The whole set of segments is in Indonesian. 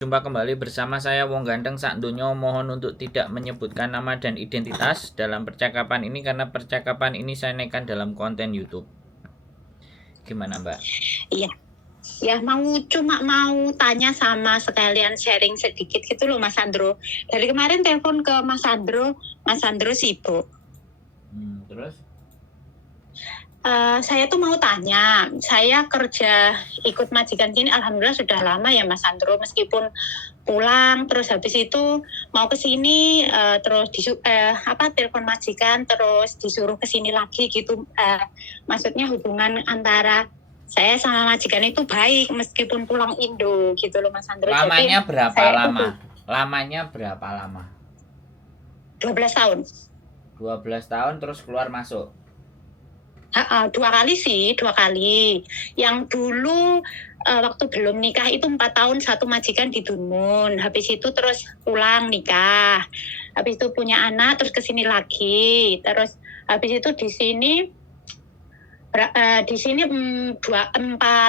Jumpa kembali bersama saya Wong Ganteng sak donya. Mohon untuk tidak menyebutkan nama dan identitas dalam percakapan ini karena percakapan ini saya naikkan dalam konten YouTube. Gimana, Mbak? Iya. Ya cuma mau tanya sama sekalian sharing sedikit gitu loh Mas Andro. Dari kemarin telepon ke Mas Andro sibuk. Terus? Saya tuh mau tanya, saya kerja ikut majikan sini alhamdulillah sudah lama ya Mas Andro, meskipun pulang terus habis itu mau ke sini terus telepon majikan terus disuruh ke sini lagi gitu. Maksudnya hubungan antara saya sama majikan itu baik meskipun pulang Indo gitu loh Mas Andro. Lamanya berapa lama? Lamanya berapa lama? 12 tahun. 12 tahun terus keluar masuk? 2 kali sih, 2 kali. Yang dulu waktu belum nikah itu 4 tahun satu majikan di Dunmun. Habis itu terus pulang nikah. Habis itu punya anak terus kesini lagi. Terus habis itu di sini 4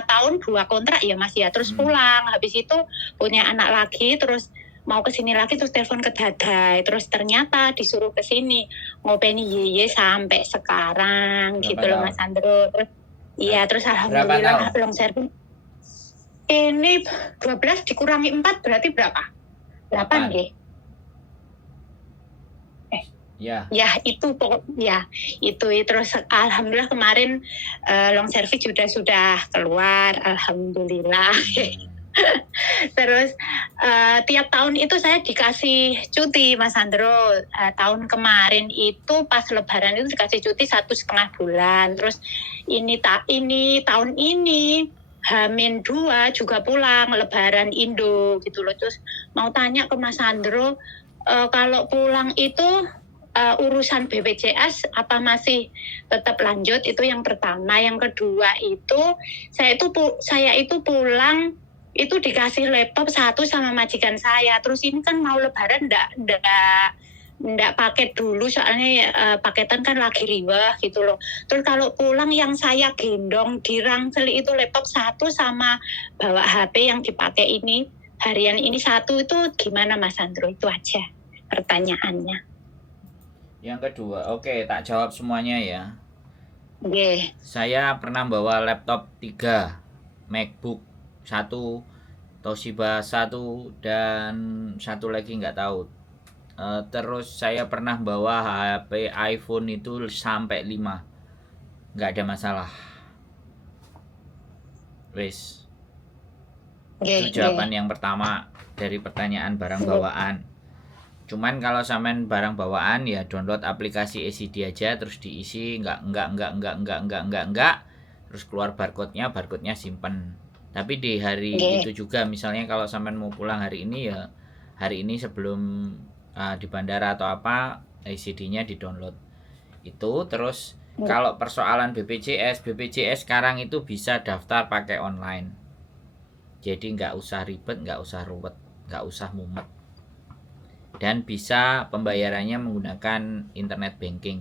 tahun 2 kontrak ya Mas ya. Terus pulang. Habis itu punya anak lagi terus mau ke sini lagi terus telepon ke Dadai, terus ternyata disuruh ke sini ngopeni Yeye sampai sekarang. Berapa gitu loh Mas Andro. Terus iya terus alhamdulillah long service ini 12 dikurangi 4 berarti berapa? 8 deh. Ya itu pokoknya itu terus alhamdulillah kemarin long service sudah keluar alhamdulillah. Terus tiap tahun itu saya dikasih cuti Mas Andro. Tahun kemarin itu pas lebaran itu dikasih cuti 1,5 bulan. Terus ini tahun ini H-2 juga pulang lebaran Indo gitu loh. Terus mau tanya ke Mas Andro, kalau pulang itu urusan BPJS apa masih tetap lanjut? Itu yang pertama. Yang kedua itu saya itu pulang itu dikasih laptop 1 sama majikan saya. Terus ini kan mau lebaran ndak paket dulu soalnya paketan kan lagi riwah gitu loh. Terus kalau pulang yang saya gendong di rangsel itu laptop 1 sama bawa HP yang dipakai ini harian ini 1 itu gimana Mas Andro? Itu aja pertanyaannya. Yang kedua, oke, tak jawab semuanya ya. Oke. Saya pernah bawa laptop 3, MacBook 1, Toshiba 1, dan 1 lagi nggak tahu. Terus saya pernah bawa HP iPhone itu sampai 5, nggak ada masalah. Wes. Itu jawaban yang pertama dari pertanyaan barang bawaan. Cuman kalau sampean barang bawaan ya download aplikasi ECD aja terus diisi enggak, terus keluar barcode-nya simpen. Tapi di hari itu juga misalnya kalau sampean mau pulang hari ini ya hari ini sebelum di bandara atau apa ECD-nya di-download. Itu terus kalau persoalan BPJS sekarang itu bisa daftar pakai online. Jadi nggak usah ribet, nggak usah ruwet, nggak usah mumet. Dan bisa pembayarannya menggunakan internet banking.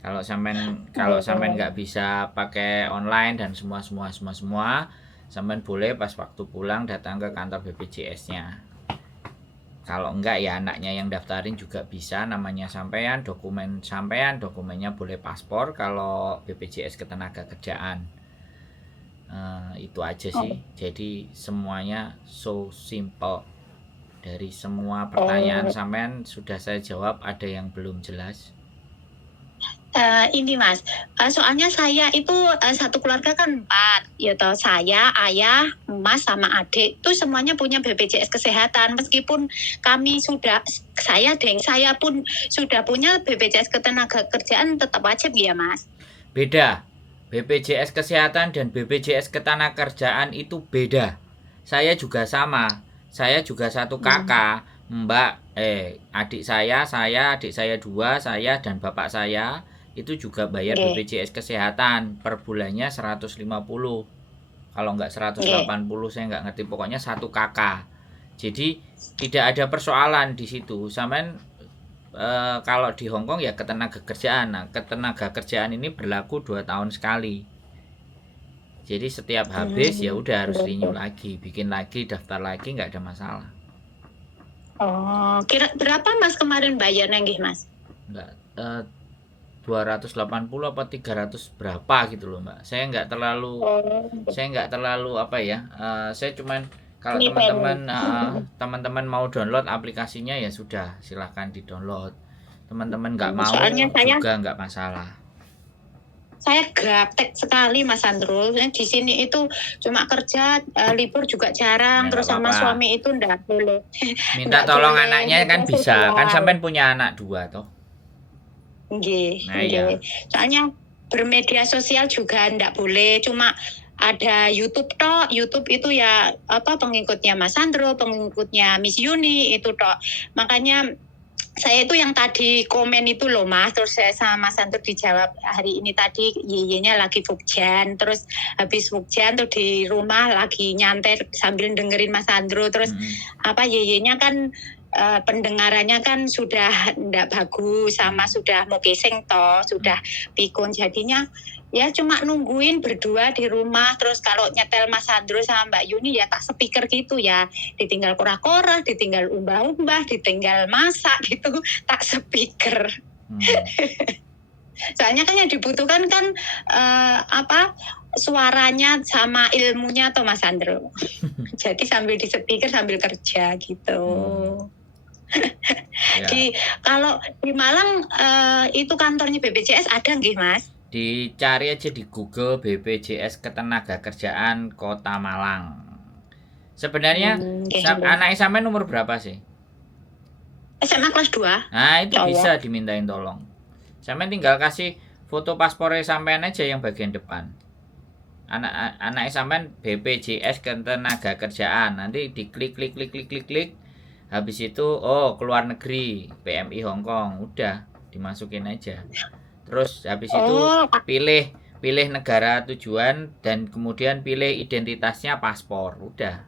Kalau sampean nggak bisa pakai online dan semua sampean boleh pas waktu pulang datang ke kantor BPJS-nya. Kalau enggak ya anaknya yang daftarin juga bisa, namanya sampean, dokumennya boleh paspor kalau BPJS ketenagakerjaan. Itu aja sih. Jadi semuanya so simple. Dari semua pertanyaan sampean sudah saya jawab, ada yang belum jelas? Ini Mas, soalnya saya itu satu keluarga kan 4, ya toh saya, ayah, Mas sama adik itu semuanya punya BPJS kesehatan meskipun saya pun sudah punya BPJS ketenagakerjaan tetap wajib ya Mas. Beda. BPJS kesehatan dan BPJS ketenagakerjaan itu beda. Saya juga sama. Saya juga satu kakak, adik saya, adik saya 2, saya dan bapak saya itu juga bayar BPJS kesehatan per bulannya 150. Kalau enggak 180 saya enggak ngerti, pokoknya satu kakak. Jadi tidak ada persoalan di situ. Sampean kalau di Hongkong ya ketenagakerjaan. Nah, ketenagakerjaan ini berlaku 2 tahun sekali. Jadi setiap habis ya udah harus renew lagi, bikin lagi, daftar lagi, nggak ada masalah. Oh, kira berapa Mas kemarin bayarnya nggih Mas? Nggak 280 apa 300 berapa gitu loh Mbak. Saya nggak terlalu apa ya. Saya cuman kalau teman-teman mau download aplikasinya ya sudah, silahkan di-download. Teman-teman nggak mau juga nggak masalah. Saya gaptek sekali Mas Andrul. Di sini itu cuma kerja, libur juga jarang. Ya, terus sama suami itu ndak boleh. Minta tolong anaknya kan bisa. Kan sampean punya anak 2 toh. Nggih. Soalnya bermedia sosial juga ndak boleh. Cuma ada YouTube toh. YouTube itu ya apa pengikutnya Mas Andrul, pengikutnya Miss Yuni itu toh. Makanya saya itu yang tadi komen itu loh Mas, terus saya sama Mas Andrul dijawab hari ini tadi yeyenya lagi fukjan, terus habis fukjan tuh di rumah lagi nyantai sambil dengerin Mas Andrul, terus apa yeyenya kan pendengarannya kan sudah ndak bagus sama sudah mau geseng toh, sudah pikun, jadinya ya cuma nungguin berdua di rumah. Terus kalau nyetel Mas Andrul sama Mbak Yuni ya tak speaker gitu ya, ditinggal korah-korah, ditinggal umbah-umbah, ditinggal masak gitu, tak speaker. Soalnya kan yang dibutuhkan kan apa suaranya sama ilmunya toh Mas Andrul. Jadi sambil di speaker sambil kerja gitu. Ya. Kalau di Malang itu kantornya BPJS ada nggih Mas? Dicari aja di Google BPJS Ketenagakerjaan Kota Malang. Sebenarnya anak sampean umur berapa sih? SMA kelas 2. Nah, itu bisa dimintain tolong. Sampean tinggal kasih foto paspornya sampean aja yang bagian depan. Anak sampean BPJS Ketenagakerjaan. Nanti diklik. Habis itu keluar negeri, PMI Hong Kong, udah dimasukin aja. Terus habis itu pilih negara tujuan dan kemudian pilih identitasnya paspor, udah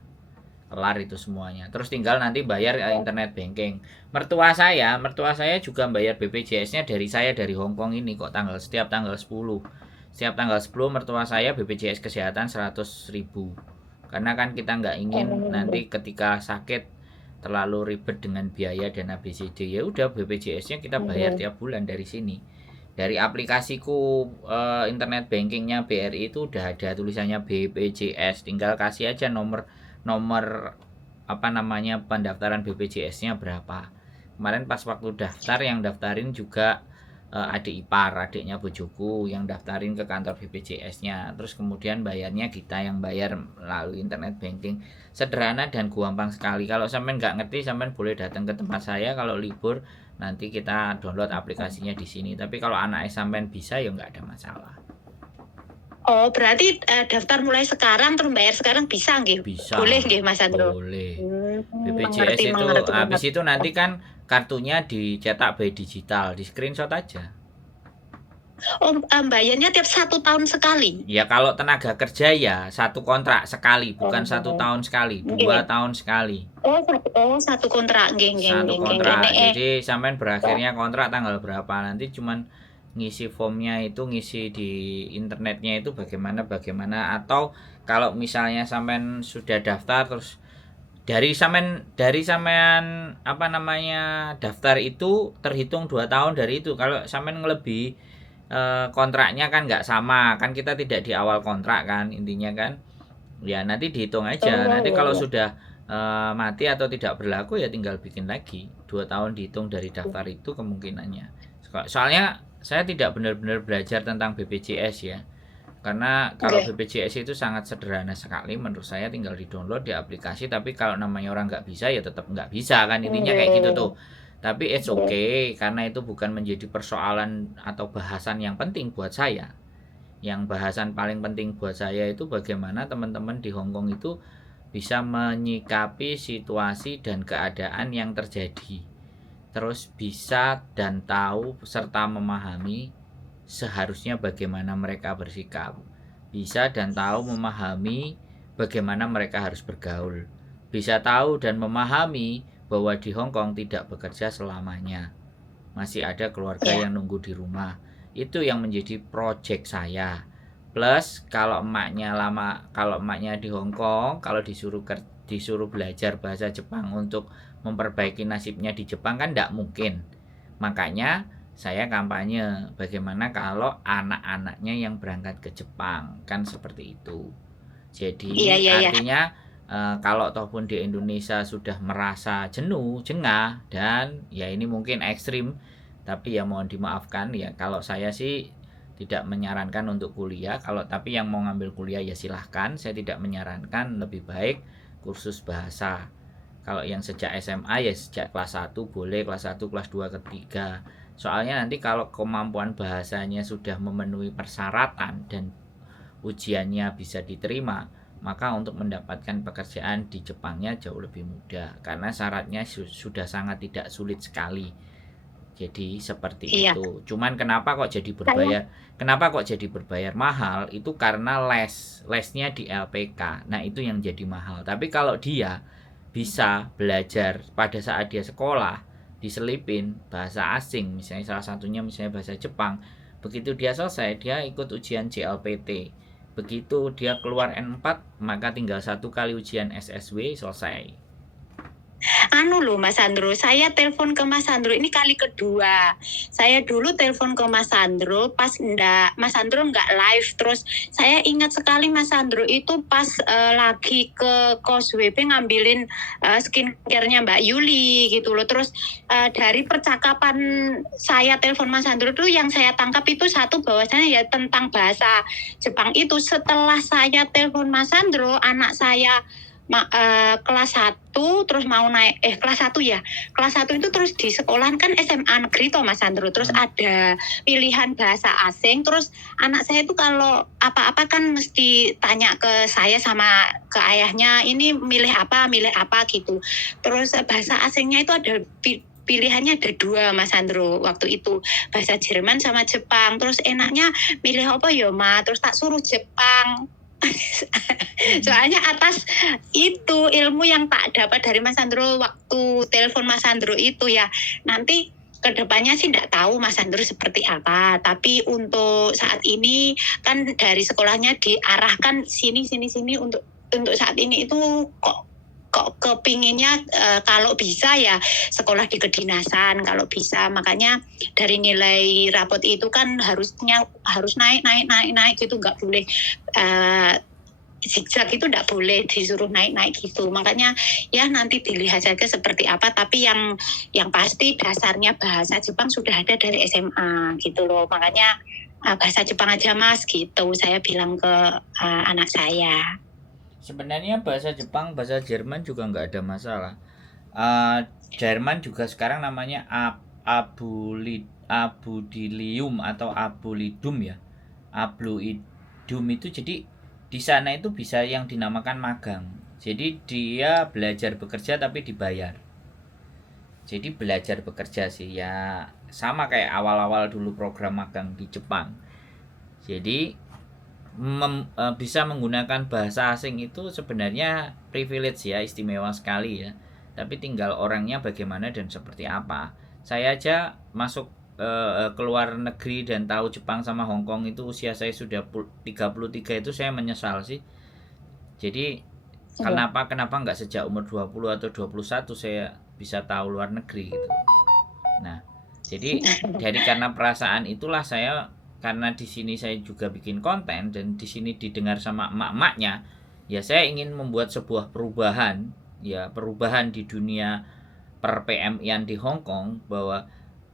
kelar itu semuanya. Terus tinggal nanti bayar internet banking. Mertua saya juga bayar BPJS-nya dari Hong Kong ini kok, setiap tanggal 10. Setiap tanggal 10 mertua saya BPJS kesehatan 100.000. Karena kan kita nggak ingin nanti ketika sakit terlalu ribet dengan biaya dan ABCD, ya udah BPJS-nya kita bayar tiap bulan dari sini. Dari aplikasiku internet bankingnya BRI itu udah ada tulisannya BPJS, tinggal kasih aja nomor apa namanya pendaftaran BPJS-nya berapa. Kemarin pas waktu daftar yang daftarin juga adik ipar, adiknya bojoku yang daftarin ke kantor BPJS-nya. Terus kemudian bayarnya kita yang bayar melalui internet banking. Sederhana dan gampang sekali. Kalau sampean nggak ngerti, sampean boleh datang ke tempat saya kalau libur. Nanti kita download aplikasinya di sini. Tapi kalau anak sampean bisa ya nggak ada masalah. Oh, berarti daftar mulai sekarang terus bayar sekarang bisa nggih? Bisa. Boleh nggih Mas Andro? Boleh. BPJS itu habis itu nanti kan kartunya dicetak by digital, di screenshot aja. Oh, bayarnya tiap 1 tahun sekali? Ya kalau tenaga kerja ya 1 kontrak sekali, bukan 1 tahun sekali, 2 tahun sekali. Oh, 1 kontrak nggih. 1 kontrak. Jadi sampean berakhirnya kontrak tanggal berapa, nanti cuman ngisi formnya itu, ngisi di internetnya itu bagaimana, atau kalau misalnya sampean sudah daftar terus dari sampean apa namanya daftar itu terhitung 2 tahun dari itu. Kalau sampean ngelebihi kontraknya kan nggak sama kan, kita tidak di awal kontrak kan intinya kan ya, nanti dihitung aja. Nanti kalau sudah mati atau tidak berlaku ya tinggal bikin lagi. 2 tahun dihitung dari daftar itu kemungkinannya. Soalnya saya tidak benar-benar belajar tentang BPJS ya, karena kalau BPJS itu sangat sederhana sekali menurut saya, tinggal di-download di aplikasi. Tapi kalau namanya orang nggak bisa ya tetap nggak bisa kan, intinya kayak gitu tuh. Tapi it's okay, karena itu bukan menjadi persoalan atau bahasan yang penting buat saya. Yang bahasan paling penting buat saya itu bagaimana teman-teman di Hong Kong itu bisa menyikapi situasi dan keadaan yang terjadi. Terus bisa dan tahu serta memahami seharusnya bagaimana mereka bersikap. Bisa dan tahu memahami bagaimana mereka harus bergaul. Bisa tahu dan memahami bahwa di Hong Kong tidak bekerja selamanya. Masih ada keluarga yang nunggu di rumah. Itu yang menjadi proyek saya. Plus kalau emaknya di Hong Kong, kalau disuruh belajar bahasa Jepang untuk memperbaiki nasibnya di Jepang kan tidak mungkin. Makanya saya kampanye bagaimana kalau anak-anaknya yang berangkat ke Jepang, kan seperti itu. Jadi artinya kalau ataupun di Indonesia sudah merasa jenuh, jengah, dan ya ini mungkin ekstrim, tapi ya mohon dimaafkan ya, kalau saya sih tidak menyarankan untuk kuliah. Tapi yang mau ngambil kuliah ya silahkan, saya tidak menyarankan, lebih baik kursus bahasa. Kalau yang sejak SMA ya sejak kelas 1 boleh, kelas 1, kelas 2, ketiga. Soalnya nanti kalau kemampuan bahasanya sudah memenuhi persyaratan dan ujiannya bisa diterima, maka untuk mendapatkan pekerjaan di Jepangnya jauh lebih mudah karena syaratnya sudah sangat tidak sulit sekali. Jadi seperti itu. Cuman kenapa kok jadi berbayar? Kenapa kok jadi berbayar mahal? Itu karena lesnya di LPK. Nah, itu yang jadi mahal. Tapi kalau dia bisa belajar pada saat dia sekolah, diselipin bahasa asing, misalnya salah satunya misalnya bahasa Jepang, begitu dia selesai, dia ikut ujian JLPT. Begitu dia keluar N4, maka tinggal 1 kali ujian SSW, selesai. Mas Sandro, saya telepon ke Mas Sandro ini kali kedua. Saya dulu telepon ke Mas Sandro pas Mas Sandro nggak live. Terus saya ingat sekali Mas Sandro itu pas lagi ke kos WP ngambilin skincare-nya Mbak Yuli gitu loh. Terus dari percakapan saya telepon Mas Sandro itu yang saya tangkap itu satu, bahwasanya ya tentang bahasa Jepang itu. Setelah saya telepon Mas Sandro, anak saya kelas 1 terus mau naik kelas 1 ya. Kelas 1 itu terus di sekolah kan SMA negeri toh Mas Sandro. Terus ada pilihan bahasa asing. Terus anak saya itu kalau apa-apa kan mesti tanya ke saya sama ke ayahnya, ini milih apa gitu. Terus bahasa asingnya itu ada pilihannya ada 2 Mas Sandro waktu itu, bahasa Jerman sama Jepang. Terus enaknya milih apa ya Ma? Terus tak suruh Jepang. Soalnya atas itu ilmu yang tak dapat dari Mas Sandro waktu telepon Mas Sandro itu ya. Nanti kedepannya sih tidak tahu Mas Sandro seperti apa. Tapi untuk saat ini kan dari sekolahnya diarahkan sini untuk saat ini itu kok kepinginnya kalau bisa ya sekolah di kedinasan kalau bisa. Makanya dari nilai rapot itu kan harus naik gitu, nggak boleh zigzag, itu tidak boleh disuruh naik gitu. Makanya ya nanti dilihat saja seperti apa, tapi yang pasti dasarnya bahasa Jepang sudah ada dari SMA gitu loh. Makanya bahasa Jepang aja Mas gitu saya bilang ke anak saya. Sebenarnya bahasa Jepang, bahasa Jerman juga nggak ada masalah. Jerman juga sekarang namanya abudilium atau abulidum ya. Abluidum itu jadi di sana itu bisa yang dinamakan magang. Jadi dia belajar bekerja tapi dibayar. Jadi belajar bekerja sih ya sama kayak awal-awal dulu program magang di Jepang. Jadi bisa menggunakan bahasa asing itu sebenarnya privilege ya, istimewa sekali ya. Tapi tinggal orangnya bagaimana dan seperti apa. Saya aja masuk ke luar negeri dan tahu Jepang sama Hong Kong itu usia saya sudah 33 itu saya menyesal sih. Jadi kenapa nggak sejak umur 20 atau 21 saya bisa tahu luar negeri gitu. Nah, jadi karena perasaan itulah saya, karena di sini saya juga bikin konten dan di sini didengar sama emak-emaknya, ya saya ingin membuat sebuah perubahan di dunia per PMI-an di Hong Kong, bahwa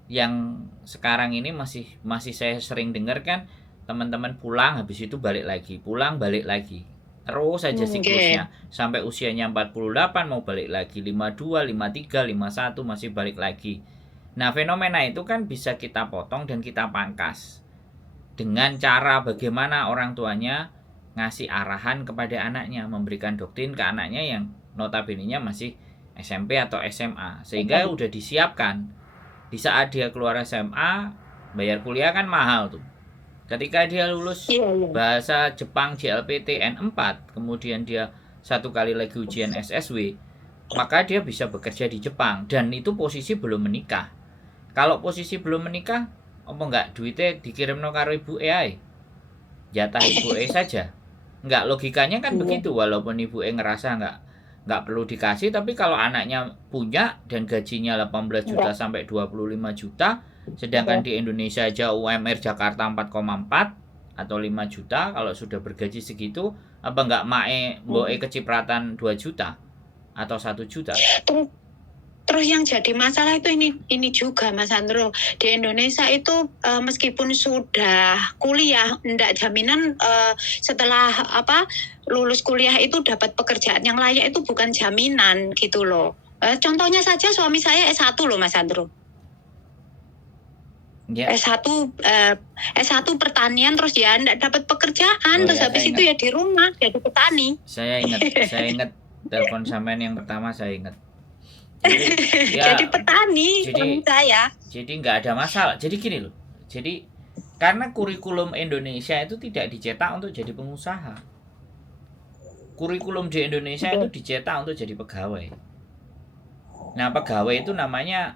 yang sekarang ini masih saya sering dengar kan, teman-teman pulang habis itu balik lagi, pulang balik lagi. Terus saja siklusnya sampai usianya 48 mau balik lagi, 52, 53, 51 masih balik lagi. Nah, fenomena itu kan bisa kita potong dan kita pangkas dengan cara bagaimana orang tuanya ngasih arahan kepada anaknya, memberikan doktrin ke anaknya yang notabene-nya masih SMP atau SMA, sehingga udah disiapkan di saat dia keluar SMA, bayar kuliah kan mahal tuh. Ketika dia lulus bahasa Jepang JLPT N4, kemudian dia 1 kali lagi ujian SSW, maka dia bisa bekerja di Jepang, dan itu posisi belum menikah. Kalau posisi belum menikah, apa enggak duitnya dikirim no karo ibu AI? jatah ibu saja. Enggak, logikanya kan Iya. begitu, walaupun ibu ngerasa enggak perlu dikasih, tapi kalau anaknya punya dan gajinya 18 juta sampai 25 juta, sedangkan di Indonesia aja UMR Jakarta 4,4 atau 5 juta, kalau sudah bergaji segitu, apa enggak mboe kecipratan 2 juta atau 1 juta? Terus yang jadi masalah itu ini juga Mas Andro, di Indonesia itu meskipun sudah kuliah, enggak jaminan setelah lulus kuliah itu dapat pekerjaan yang layak, itu bukan jaminan gitu loh. Contohnya saja suami saya S1 loh Mas Andro. Ya. S1 pertanian, terus ya enggak dapat pekerjaan, terus habis itu ya di rumah jadi petani. Saya ingat telepon sampean yang pertama, saya ingat. Jadi petani suami saya. Jadi nggak ada masalah. Jadi gini loh. Jadi karena kurikulum Indonesia itu tidak dicetak untuk jadi pengusaha. Kurikulum di Indonesia itu dicetak untuk jadi pegawai. Nah, pegawai itu namanya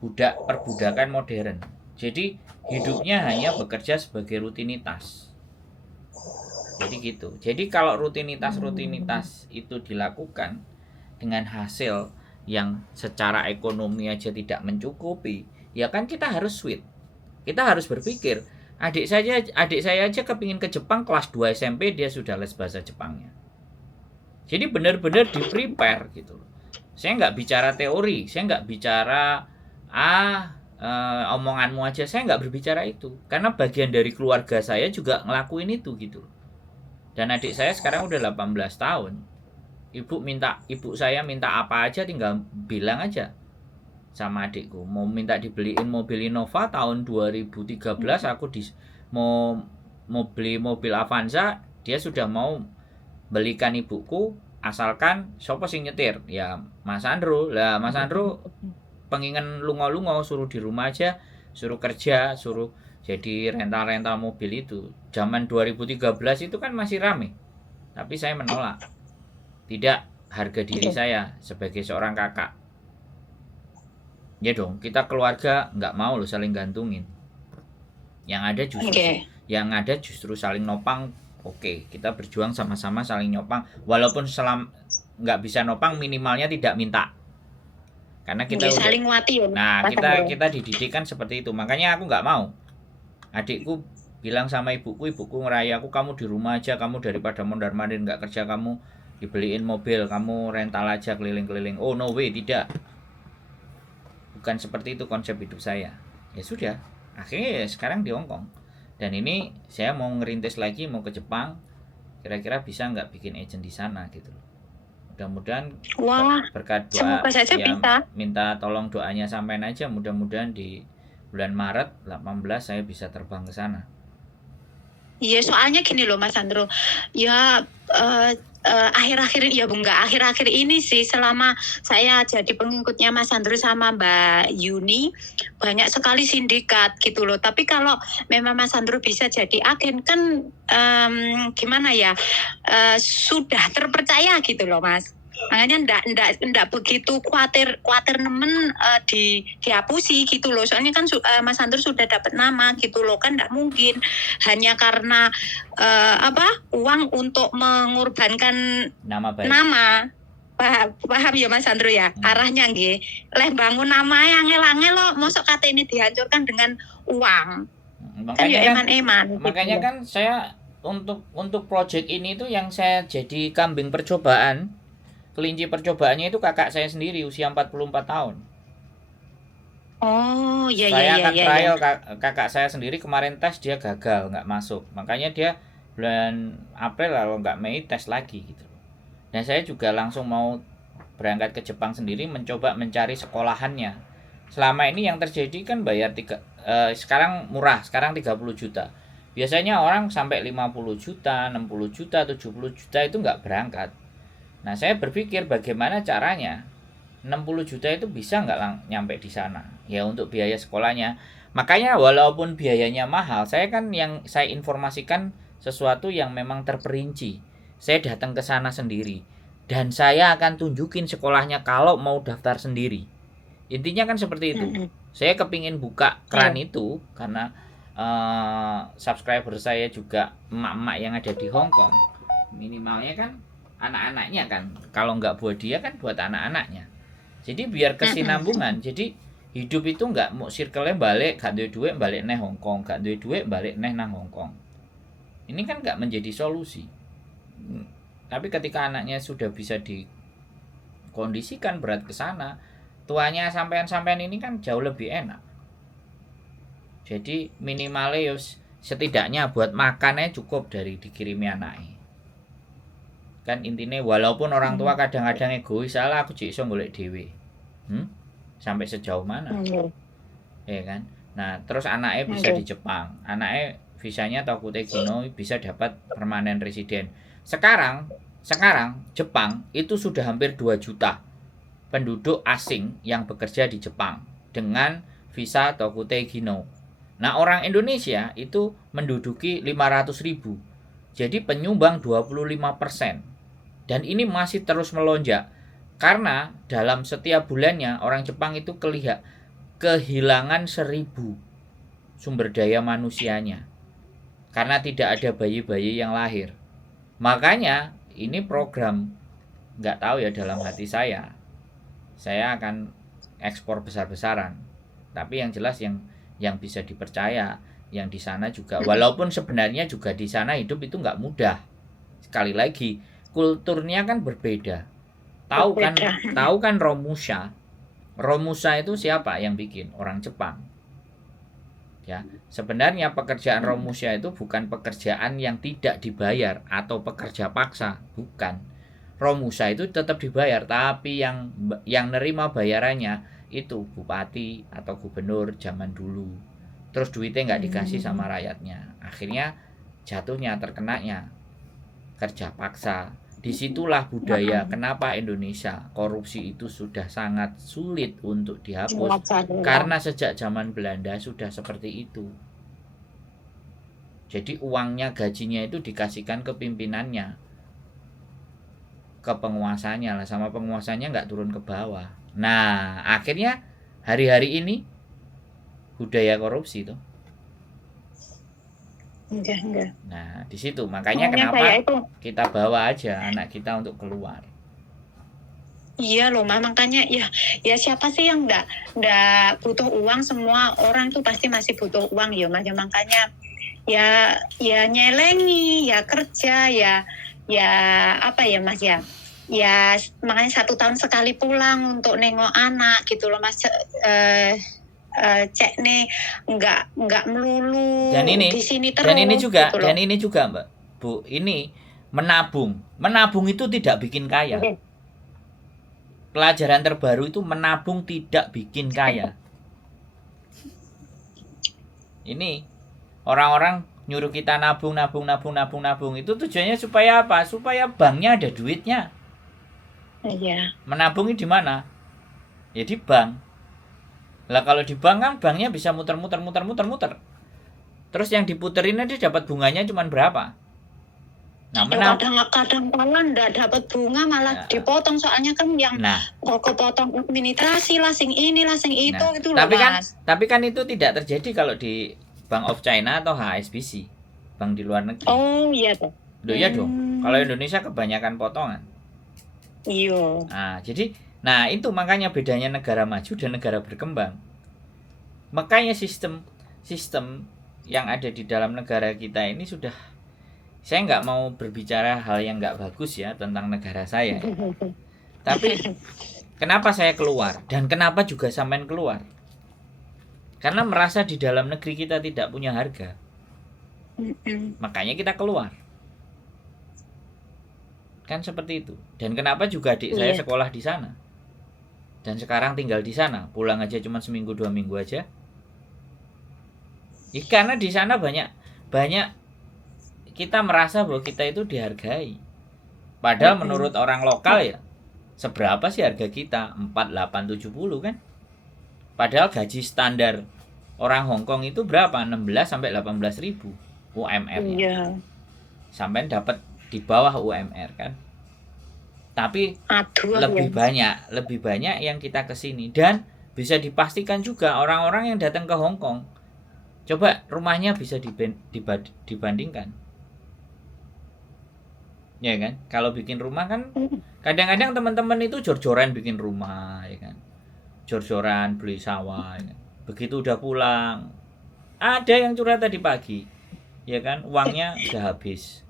perbudakan modern. Jadi hidupnya hanya bekerja sebagai rutinitas. Jadi gitu. Jadi kalau rutinitas itu dilakukan dengan hasil yang secara ekonomi aja tidak mencukupi, ya kan kita harus switch. Kita harus berpikir, adik saya aja kepingin ke Jepang kelas 2 SMP dia sudah les bahasa Jepangnya. Jadi benar-benar di-prepare gitu. Saya nggak bicara teori, saya nggak bicara omonganmu aja, saya nggak berbicara itu. Karena bagian dari keluarga saya juga ngelakuin itu gitu. Dan adik saya sekarang udah 18 tahun. Ibu saya minta apa aja tinggal bilang aja sama adikku, mau minta dibeliin mobil Innova tahun 2013, aku mau beli mobil Avanza, dia sudah mau belikan ibuku, asalkan siapa sing nyetir, ya Mas Andro. Lah Mas Andro pengen lungo-lungo, suruh di rumah aja, suruh kerja, suruh jadi rental mobil itu. Zaman 2013 itu kan masih rame, tapi saya menolak. Tidak, harga diri saya sebagai seorang kakak. Ya dong, kita keluarga nggak mau loh saling gantungin. Yang ada justru saling nopang. Oke, kita berjuang sama-sama saling nopang. Walaupun nggak bisa nopang, minimalnya tidak minta. Karena kita saling nguati. Nah, kita dididik kan seperti itu. Makanya aku nggak mau. Adikku bilang sama ibuku ngeraya aku, kamu di rumah aja, kamu daripada mondar-mandir nggak kerja, kamu dibeliin mobil, kamu rental aja keliling-keliling. Oh no way, tidak. Bukan seperti itu konsep hidup saya. Ya sudah, akhirnya ya sekarang di Hong Kong. Dan ini saya mau ngerintis lagi, mau ke Jepang. Kira-kira bisa nggak bikin agent di sana gitu. Mudah-mudahan berkat doa saja ya, bisa. Minta tolong doanya sampein aja, mudah-mudahan di bulan Maret 18 saya bisa terbang ke sana. Iya, soalnya gini loh Mas Andro. Ya akhir-akhir ini sih, selama saya jadi pengikutnya Mas Andro sama Mbak Yuni, banyak sekali sindikat gitu loh. Tapi kalau memang Mas Andro bisa jadi agen kan gimana ya, sudah terpercaya gitu loh Mas. Makanya ndak begitu khawatir nemen dihapusi gitu loh. Soalnya kan Mas Andro sudah dapat nama gitu loh, kan ndak mungkin hanya karena uang untuk mengorbankan nama baik. Paham ya Mas Andro ya? Arahnya nggih. Leh bangun nama yang angel-angel lo, mosok kata ini dihancurkan dengan uang. Makanya kan eman-eman. Makanya kan saya untuk project ini tuh yang saya jadi kambing percobaan. Kelinci percobaannya itu kakak saya sendiri, usia 44 tahun. Oh, iya. Saya akan trial kakak saya sendiri, kemarin tes dia gagal, nggak masuk. Makanya dia bulan April lalu nggak Mei tes lagi gitu. Dan saya juga langsung mau berangkat ke Jepang sendiri, mencoba mencari sekolahannya. Selama ini yang terjadi kan bayar sekarang murah, sekarang 30 juta. Biasanya orang sampai 50 juta, 60 juta, 70 juta itu nggak berangkat. Nah, saya berpikir bagaimana caranya 60 juta itu bisa nggak nyampe di sana. Ya untuk biaya sekolahnya. Makanya walaupun biayanya mahal, saya informasikan sesuatu yang memang terperinci. Saya datang ke sana sendiri. Dan saya akan tunjukin sekolahnya kalau mau daftar sendiri. Intinya kan seperti itu. Saya kepingin buka keran itu karena subscriber saya juga emak-emak yang ada di Hong Kong, minimalnya kan anak-anaknya kan, kalau nggak buat dia kan buat anak-anaknya. Jadi biar kesinambungan. Jadi hidup itu nggak mau circle-nya balik, gak duwe duit balik neh Hong Kong, gak duwe duit balik neh nang Hong Kong. Ini kan nggak menjadi solusi. Tapi ketika anaknya sudah bisa dikondisikan berat ke sana, tuanya sampean-sampean ini kan jauh lebih enak. Jadi minimalnya setidaknya buat makannya cukup dari dikirimi anaknya. Kan intinya walaupun orang tua kadang-kadang egois, salah aku iso golek dhewe. Sampai sejauh mana? Ya kan? Nah, terus anaknya bisa di Jepang. Anaknya visanya Tokute Gino bisa dapat permanen residen. Sekarang Jepang itu sudah hampir 2 juta penduduk asing yang bekerja di Jepang dengan visa Tokute Gino. Nah, orang Indonesia itu menduduki 500.000. Jadi penyumbang 25%. Dan ini masih terus melonjak. Karena dalam setiap bulannya orang Jepang itu kehilangan 1.000 sumber daya manusianya. Karena tidak ada bayi-bayi yang lahir. Makanya ini program, nggak tahu ya, dalam hati saya akan ekspor besar-besaran. Tapi yang jelas yang bisa dipercaya, yang di sana juga, walaupun sebenarnya juga di sana hidup itu nggak mudah. Sekali lagi, kulturnya kan berbeda. Tahu kan Romusha? Romusha itu siapa yang bikin? Orang Jepang. Ya, sebenarnya pekerjaan Romusha itu bukan pekerjaan yang tidak dibayar atau pekerja paksa, bukan. Romusha itu tetap dibayar, tapi yang nerima bayarannya itu bupati atau gubernur zaman dulu. Terus duitnya nggak dikasih sama rakyatnya. Akhirnya jatuhnya terkenanya kerja paksa. Disitulah budaya kenapa Indonesia korupsi itu sudah sangat sulit untuk dihapus, karena sejak zaman Belanda sudah seperti itu. Jadi uangnya, gajinya itu dikasihkan ke pimpinannya, ke penguasanya lah, sama penguasanya nggak turun ke bawah. Nah, akhirnya hari-hari ini budaya korupsi itu. Enggak. Nah, di situ makanya kenapa kita bawa aja anak kita untuk keluar. Iya loh, makanya ya siapa sih yang enggak butuh uang? Semua orang tuh pasti masih butuh uang ya, Mas. Makanya ya nyelengi, ya kerja, ya apa ya, Mas ya. Ya makanya 1 tahun sekali pulang untuk nengok anak gitu loh, Mas. Cek nih nggak melulu di sini terus. Dan ini juga Mbak Bu, ini menabung itu tidak bikin kaya. Pelajaran terbaru itu menabung tidak bikin kaya. Ini orang-orang nyuruh kita nabung itu tujuannya supaya apa? Supaya banknya ada duitnya. Iya. Menabungnya di mana? Ya di bank. Lah kalau di bank kan banknya bisa muter. Terus yang diputerin aja dapat bunganya cuma berapa? Nah, kadang kala ndak dapat bunga, malah dipotong, soalnya kan yang kepotong administrasi lah, sing ini lah, sing itu loh, Mas. Tapi kan itu tidak terjadi kalau di Bank of China atau HSBC, bank di luar negeri. Oh iya tuh. Iya dong. Kalau Indonesia kebanyakan potongan. Iya. Nah, itu makanya bedanya negara maju dan negara berkembang. Makanya sistem yang ada di dalam negara kita ini sudah, saya nggak mau berbicara hal yang nggak bagus ya tentang negara saya. Tapi kenapa saya keluar dan kenapa juga sampean keluar? Karena merasa di dalam negeri kita tidak punya harga. Makanya kita keluar. Kan seperti itu. Dan kenapa juga adik saya sekolah di sana? Dan sekarang tinggal di sana, pulang aja cuma seminggu 2 minggu aja. Karena di sana banyak kita merasa bahwa kita itu dihargai. Padahal menurut orang lokal ya, seberapa sih harga kita? 4, 8, 70 kan? Padahal gaji standar orang Hong Kong itu berapa? 16 sampai 18.000 UMR-nya. Iya. Sampai dapat di bawah UMR kan? Tapi lebih banyak yang kita kesini. Dan bisa dipastikan juga orang-orang yang datang ke Hong Kong Coba rumahnya bisa dibandingkan. Ya kan? Kalau bikin rumah kan kadang-kadang teman-teman itu jor-joran bikin rumah, ya kan? Jor-joran beli sawah, ya kan? Begitu udah pulang, ada yang curhat tadi pagi, ya kan? Uangnya udah habis.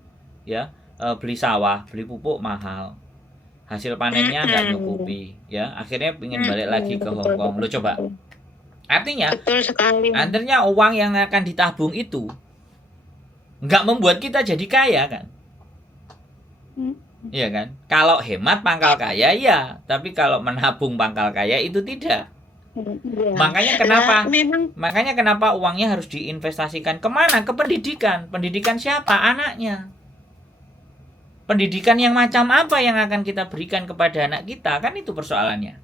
Ya, beli sawah, beli pupuk mahal. Hasil panennya nggak nyukupi, ya. Akhirnya pengen balik lagi ke Hong Kong. Lo coba. Artinya, Betul sekali. artinya uang yang akan ditabung itu nggak membuat kita jadi kaya kan? Iya kan? Kalau hemat pangkal kaya ya, tapi kalau menabung pangkal kaya itu tidak. Ya. Makanya kenapa uangnya harus diinvestasikan kemana? Ke pendidikan. Pendidikan siapa? Anaknya. Pendidikan yang macam apa yang akan kita berikan kepada anak kita? Kan itu persoalannya.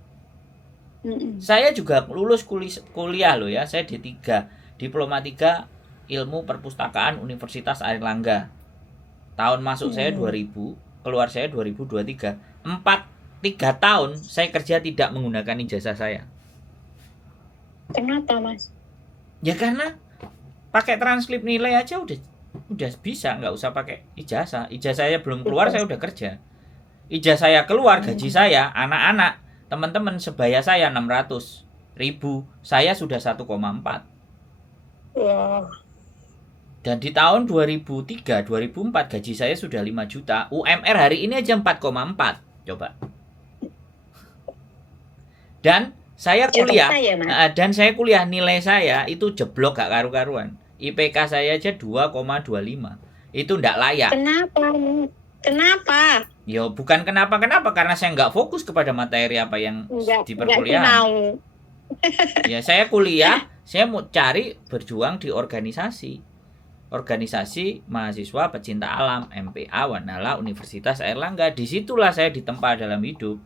Saya juga lulus kuliah loh ya. Saya D3, Diploma 3 Ilmu Perpustakaan Universitas Airlangga. Tahun masuk saya 2000, keluar saya 2023. 3 tahun saya kerja tidak menggunakan ijazah saya. Kenapa, Mas? Ya karena pakai transkrip nilai aja udah bisa, nggak usah pakai ijazah. Ijazah saya belum keluar saya udah kerja. Ijazah saya keluar, gaji saya, anak-anak, teman-teman sebaya saya 600.000, saya sudah 1,4. Wow. Dan di tahun 2003, 2004 gaji saya sudah 5 juta. UMR hari ini aja 4,4. Coba. Dan saya kuliah, nilai saya itu jeblok gak karu-karuan. IPK saya aja 2,25. Itu ndak layak. Kenapa? Ya bukan kenapa, karena saya nggak fokus kepada materi apa yang di perkuliahan. Ya saya kuliah, saya mau cari berjuang di organisasi mahasiswa pecinta alam, MPA Wanala Universitas Airlangga. Disitulah saya ditempa dalam hidup.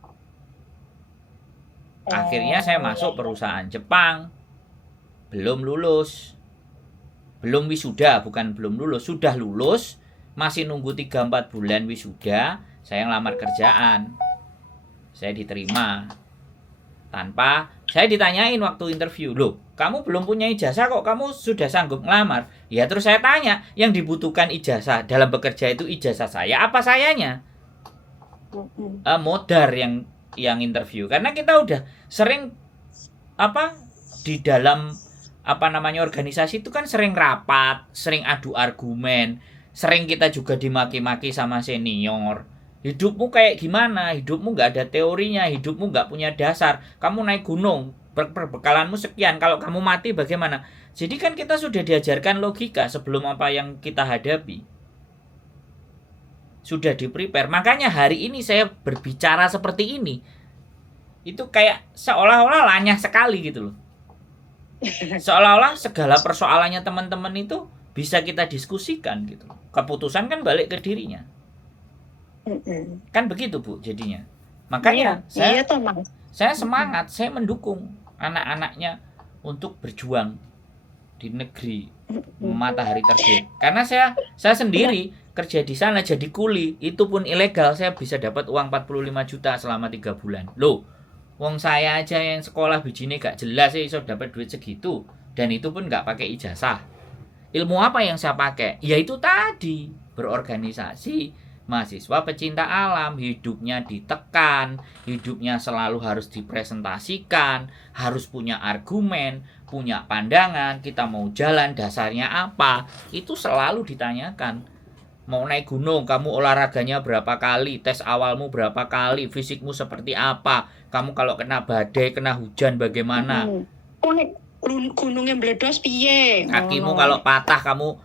Akhirnya saya masuk perusahaan Jepang. Belum lulus. Belum wisuda, bukan belum lulus, sudah lulus. Masih nunggu 3-4 bulan wisuda, saya ngelamar kerjaan. Saya diterima. Tanpa, saya ditanyain waktu interview, loh kamu belum punya ijazah kok kamu sudah sanggup ngelamar? Ya terus saya tanya, yang dibutuhkan ijazah dalam bekerja itu ijazah saya apa sayanya? Modar yang interview. Karena kita udah sering di dalam organisasi itu kan sering rapat, sering adu argumen, sering kita juga dimaki-maki sama senior. Hidupmu kayak gimana? Hidupmu nggak ada teorinya, hidupmu nggak punya dasar. Kamu naik gunung, perbekalanmu sekian, kalau kamu mati bagaimana? Jadi kan kita sudah diajarkan logika sebelum apa yang kita hadapi. Sudah di-prepare. Makanya hari ini saya berbicara seperti ini. Itu kayak seolah-olah lanyah sekali gitu loh. Seolah-olah segala persoalannya teman-teman itu bisa kita diskusikan gitu. Keputusan kan balik ke dirinya. Kan begitu Bu jadinya. Makanya saya semangat, saya mendukung anak-anaknya untuk berjuang di negeri matahari terbit. Karena saya sendiri kerja di sana jadi kuli, itu pun ilegal, saya bisa dapat uang 45 juta selama 3 bulan. Loh, wong saya aja yang sekolah bijine gak jelas iso dapat duit segitu, dan itu pun gak pakai ijazah. Ilmu apa yang saya pakai? Ya itu tadi, berorganisasi, mahasiswa pecinta alam, hidupnya ditekan, hidupnya selalu harus dipresentasikan, harus punya argumen, punya pandangan, kita mau jalan dasarnya apa, itu selalu ditanyakan. Mau naik gunung, kamu olahraganya berapa kali, tes awalmu berapa kali, fisikmu seperti apa, kamu kalau kena badai, kena hujan bagaimana, gunungnya meledos piye, kakimu kalau patah kamu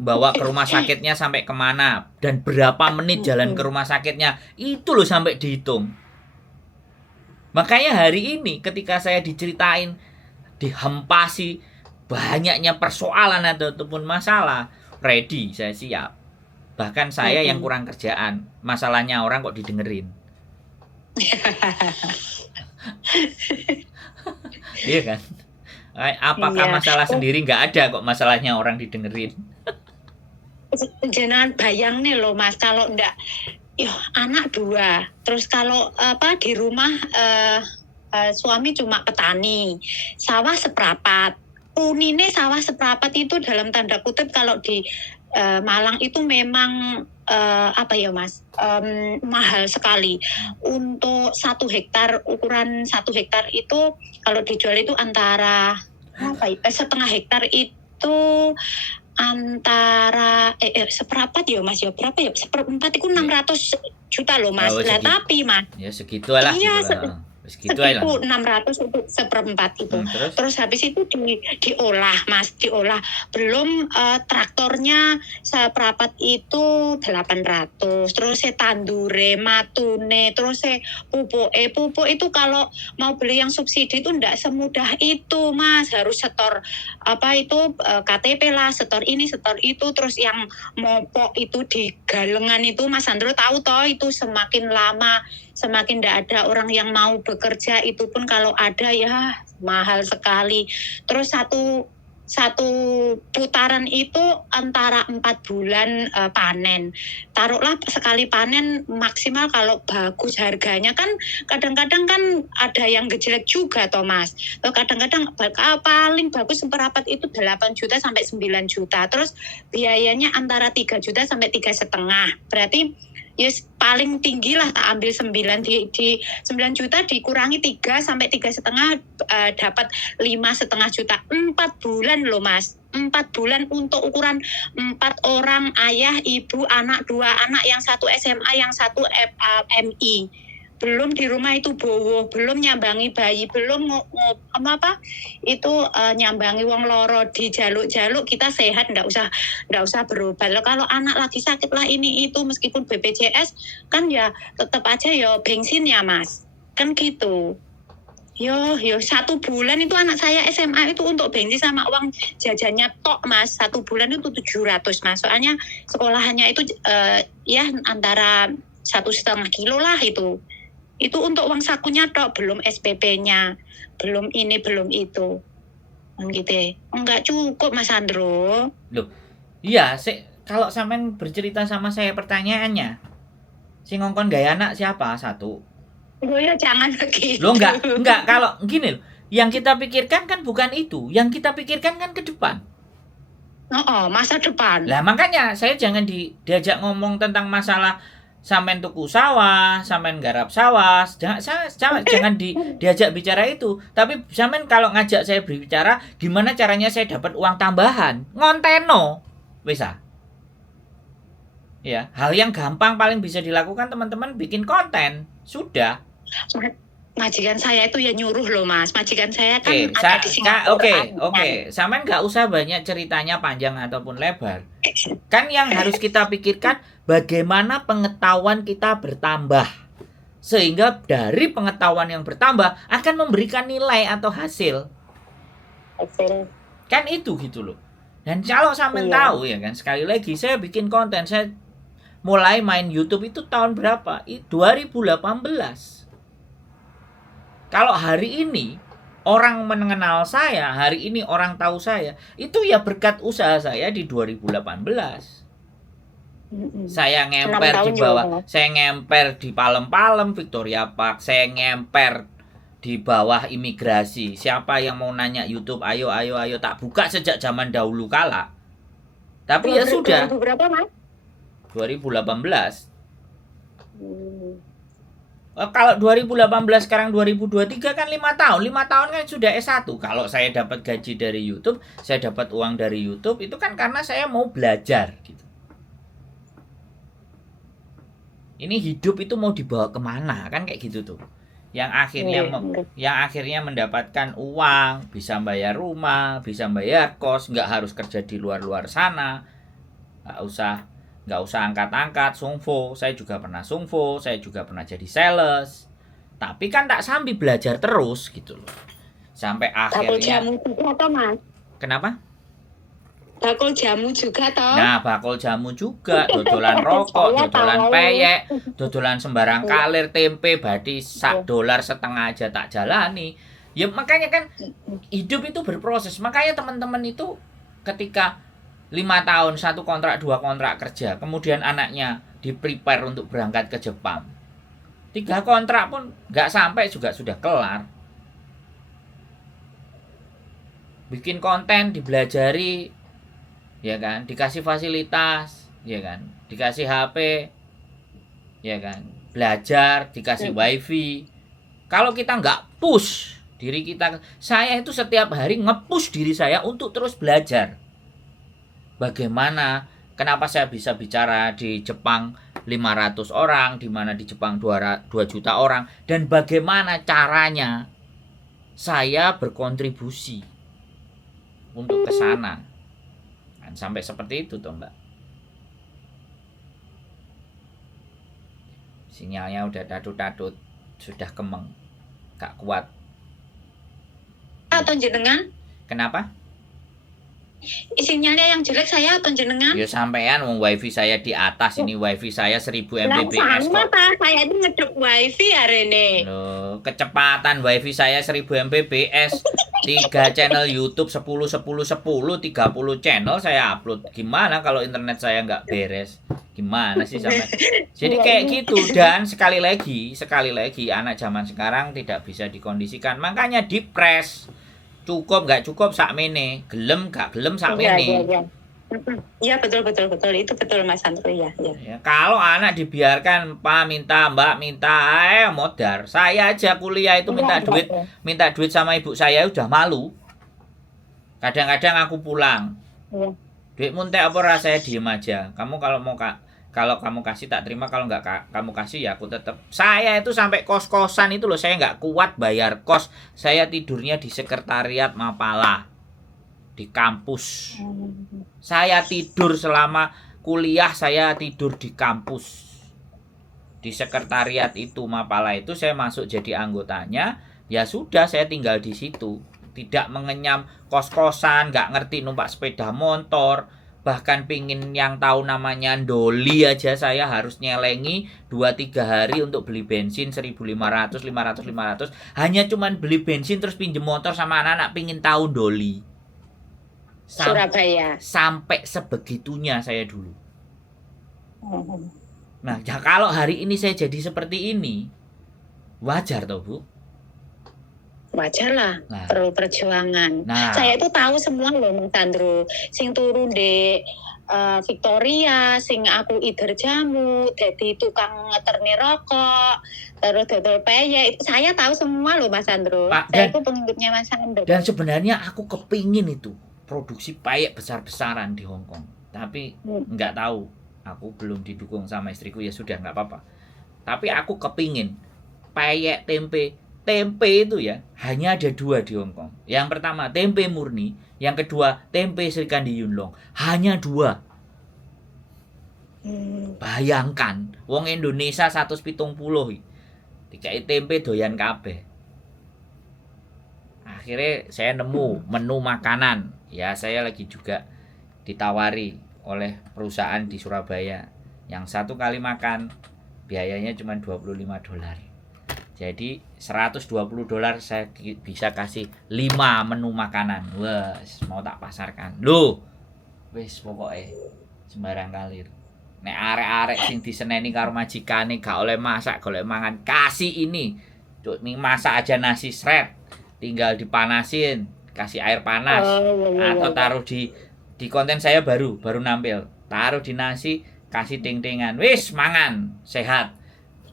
bawa ke rumah sakitnya sampai kemana, dan berapa menit jalan ke rumah sakitnya, itu loh sampai dihitung. Makanya hari ini ketika saya diceritain, dihempasi banyaknya persoalan ataupun masalah, ready, saya siap. Bahkan saya yang kurang kerjaan, masalahnya orang kok didengerin. Iya kan? Apakah masalah sendiri nggak ada kok masalahnya orang didengerin? Jangan bayang nih loh Mas, kalau enggak, anak 2, terus kalau di rumah suami cuma petani, sawah seprapat, unine sawah seprapat itu dalam tanda kutip kalau di Malang itu memang apa ya Mas, mahal sekali. Untuk 1 hektar, ukuran 1 hektar itu kalau dijual itu antara setengah hektar itu antara seperempat ya Mas ya, berapa ya, seperempat itu 600 juta loh Mas. Lah tapi Mas ya segitu lah iya, gitu. Segitu 600 untuk seperempat itu. Terus habis itu diolah Mas, diolah. Belum traktornya seprapat itu 800. Terus tandure, matune, terus pupuk itu kalau mau beli yang subsidi itu enggak semudah itu Mas. Harus setor KTP lah, setor ini, setor itu. Terus yang mopok itu di galengan itu Mas Sandro tahu toh, itu semakin lama semakin tidak ada orang yang mau bekerja, itu pun kalau ada ya mahal sekali. Terus satu putaran itu antara 4 bulan panen. Taruhlah sekali panen maksimal kalau bagus harganya kan kadang-kadang kan ada yang gejlek juga toh Mas. Kadang-kadang paling bagus seperempat itu 8 juta sampai 9 juta. Terus biayanya antara 3 juta sampai 3,5. Berarti yes, paling tinggi lah tak ambil 9 di 9 juta dikurangi 3 sampai 3,5 dapat 5,5 juta. 4 bulan loh Mas. 4 bulan untuk ukuran 4 orang, ayah, ibu, anak, 2 anak, yang 1 SMA, yang 1 MI. Belum di rumah itu bowo, belum nyambangi bayi, belum nyambangi wong loro, di jaluk-jaluk kita sehat, nggak usah berobat. Kalau anak lagi sakit lah ini itu, meskipun BPJS kan ya tetap aja ya bensin ya Mas, kan gitu. Yo 1 bulan itu anak saya SMA itu untuk bensin sama uang jajannya tok Mas, 1 bulan itu 700 Mas. Soalnya sekolahannya itu ya antara 1,5 kilo lah itu. Itu untuk uang sakunya tok, belum SPP-nya, belum ini, belum itu. Gitu. Enggak cukup Mas Sandro. Loh, iya, kalau sampean bercerita sama saya pertanyaannya, si ngongkon gaya anak siapa? 1. Oh ya jangan begitu. Loh enggak, kalau gini loh, yang kita pikirkan kan bukan itu, yang kita pikirkan kan ke depan. Masa depan. Lah makanya saya jangan diajak ngomong tentang masalah sampean tuku sawah, sampean garap sawah, jangan diajak bicara itu. Tapi sampean kalau ngajak saya berbicara, gimana caranya saya dapat uang tambahan? Ngonteno, bisa. Ya, hal yang gampang paling bisa dilakukan teman-teman bikin konten, sudah. Majikan saya itu ya nyuruh loh Mas. Majikan saya kan ada di Singapura. Oke. Sampean nggak usah banyak ceritanya panjang ataupun lebar. Kan yang harus kita pikirkan bagaimana pengetahuan kita bertambah. Sehingga dari pengetahuan yang bertambah akan memberikan nilai atau hasil. Kan itu gitu loh. Dan kalau sampean tahu ya kan, sekali lagi saya bikin konten, saya mulai main YouTube itu tahun berapa? 2018. Kalau hari ini orang mengenal saya, hari ini orang tahu saya, itu ya berkat usaha saya di 2018. Saya ngemper di bawah, saya ngemper di Palem-Palem, Victoria Park, saya ngemper di bawah imigrasi. Siapa yang mau nanya YouTube, ayo, tak buka sejak zaman dahulu kala. Tapi ya sudah. Berapa Mas? 2018. Kalau 2018 sekarang 2023 kan 5 tahun. 5 tahun kan sudah S1. Kalau saya dapat gaji dari YouTube, saya dapat uang dari YouTube, itu kan karena saya mau belajar gitu. Ini hidup itu mau dibawa kemana kan kayak gitu tuh. Yang akhirnya mendapatkan uang, bisa bayar rumah, bisa bayar kos, nggak harus kerja di luar sana. Nggak usah angkat-angkat sungfo. Saya juga pernah sungfo, saya juga pernah jadi sales. Tapi kan tak sambil belajar terus gitu loh. Sampai akhirnya. Bakul jamu juga toh Mas? Kenapa? Bakul jamu juga toh? Nah, bakul jamu juga, dodolan rokok, dodolan peyek, dodolan sembarang kalir, tempe, badi $1.5 aja tak jalani. Ya makanya kan hidup itu berproses. Makanya teman-teman itu ketika 5 tahun, 1 kontrak, 2 kontrak kerja, kemudian anaknya di-prepare untuk berangkat ke Jepang. 3 kontrak pun nggak sampai juga sudah kelar. bikin konten, dibelajari, ya kan, dikasih fasilitas, ya kan, dikasih HP, ya kan, belajar, dikasih wifi. Kalau kita nggak push diri kita, saya itu setiap hari nge-push diri saya untuk terus belajar. Bagaimana, kenapa saya bisa bicara di Jepang 500 orang, di mana di Jepang 2 juta orang, dan bagaimana caranya saya berkontribusi untuk ke sana. Kan sampai seperti itu toh, Mbak. Sinyalnya udah dadut-dadut, sudah kemeng, gak kuat. Atau jenengan? Kenapa? Sinyalnya yang jelek saya atau jenengan? Ya sampean, wong wifi saya di atas, ini wifi saya 1000 Mbps sama kok. Pak, saya itu ngedep wifi hari ini. Loh, kecepatan wifi saya 1000 Mbps. 3 channel YouTube 10 10 10 30 channel saya upload. Gimana kalau internet saya nggak beres? Gimana sih sampai? Jadi kayak gitu. Dan sekali lagi anak zaman sekarang tidak bisa dikondisikan. Makanya dipres. Cukup nggak cukup sakmene, gelem gak gelem sakmene. Iya betul itu betul Mas Andro ya. Kalau anak dibiarkan Pak minta, Mbak minta, modar. Saya aja kuliah itu minta duit sama ibu saya udah malu. Kadang-kadang aku pulang. Duit muntek apa rasanya diem aja. Kamu kalau kamu kasih tak terima, kalau nggak kamu kasih ya aku tetap. Saya itu sampai kos-kosan itu loh, saya nggak kuat bayar kos. Saya tidurnya di sekretariat Mapala, di kampus. Saya tidur selama kuliah, saya tidur di kampus, di sekretariat itu Mapala itu. Saya masuk jadi anggotanya, ya sudah saya tinggal di situ. Tidak mengenyam kos-kosan, nggak ngerti numpak sepeda motor. Bahkan pingin yang tahu namanya doli aja saya harus nyelengi 2-3 hari untuk beli bensin 1.500, 500. Hanya cuman beli bensin terus pinjem motor sama anak-anak pingin tahu doli. Surabaya. Sampai sebegitunya saya dulu. Nah, ya kalau hari ini saya jadi seperti ini, wajar toh Bu? Wajar lah, perlu perjuangan. Saya itu tahu semua loh Mas Andro. Sing turu di Victoria, sing aku ider jamu, jadi tukang ngeterni rokok, terus dodol peyek, itu saya tahu semua loh Mas Andro. Saya itu pengikutnya Mas Andro. Dan sebenarnya aku kepingin itu produksi peyek besar-besaran di Hong Kong, tapi nggak tahu, aku belum didukung sama istriku, ya sudah nggak apa-apa. Tapi aku kepingin peyek tempe itu ya hanya ada 2 di Hong Kong. Yang pertama tempe murni, yang kedua tempe Sri Kandi Yunlong. Hanya 2. Bayangkan wong Indonesia 170 dikai tempe doyan kabeh. Akhirnya saya nemu menu makanan. Ya saya lagi juga ditawari oleh perusahaan di Surabaya. Yang satu kali makan biayanya cuma $25. Jadi $120 saya bisa kasih 5 menu makanan. Wah, mau tak pasarkan. Loh. Wis pokoknya sembarang kalir. Nek arek-arek sing diseneni karo majikane gak oleh masak, gak oleh mangan, kasih ini. Cuk, masak aja nasi sret. Tinggal dipanasin, kasih air panas. Atau taruh di konten saya baru nampil. Taruh di nasi, kasih ting-tingan. Wis mangan, sehat.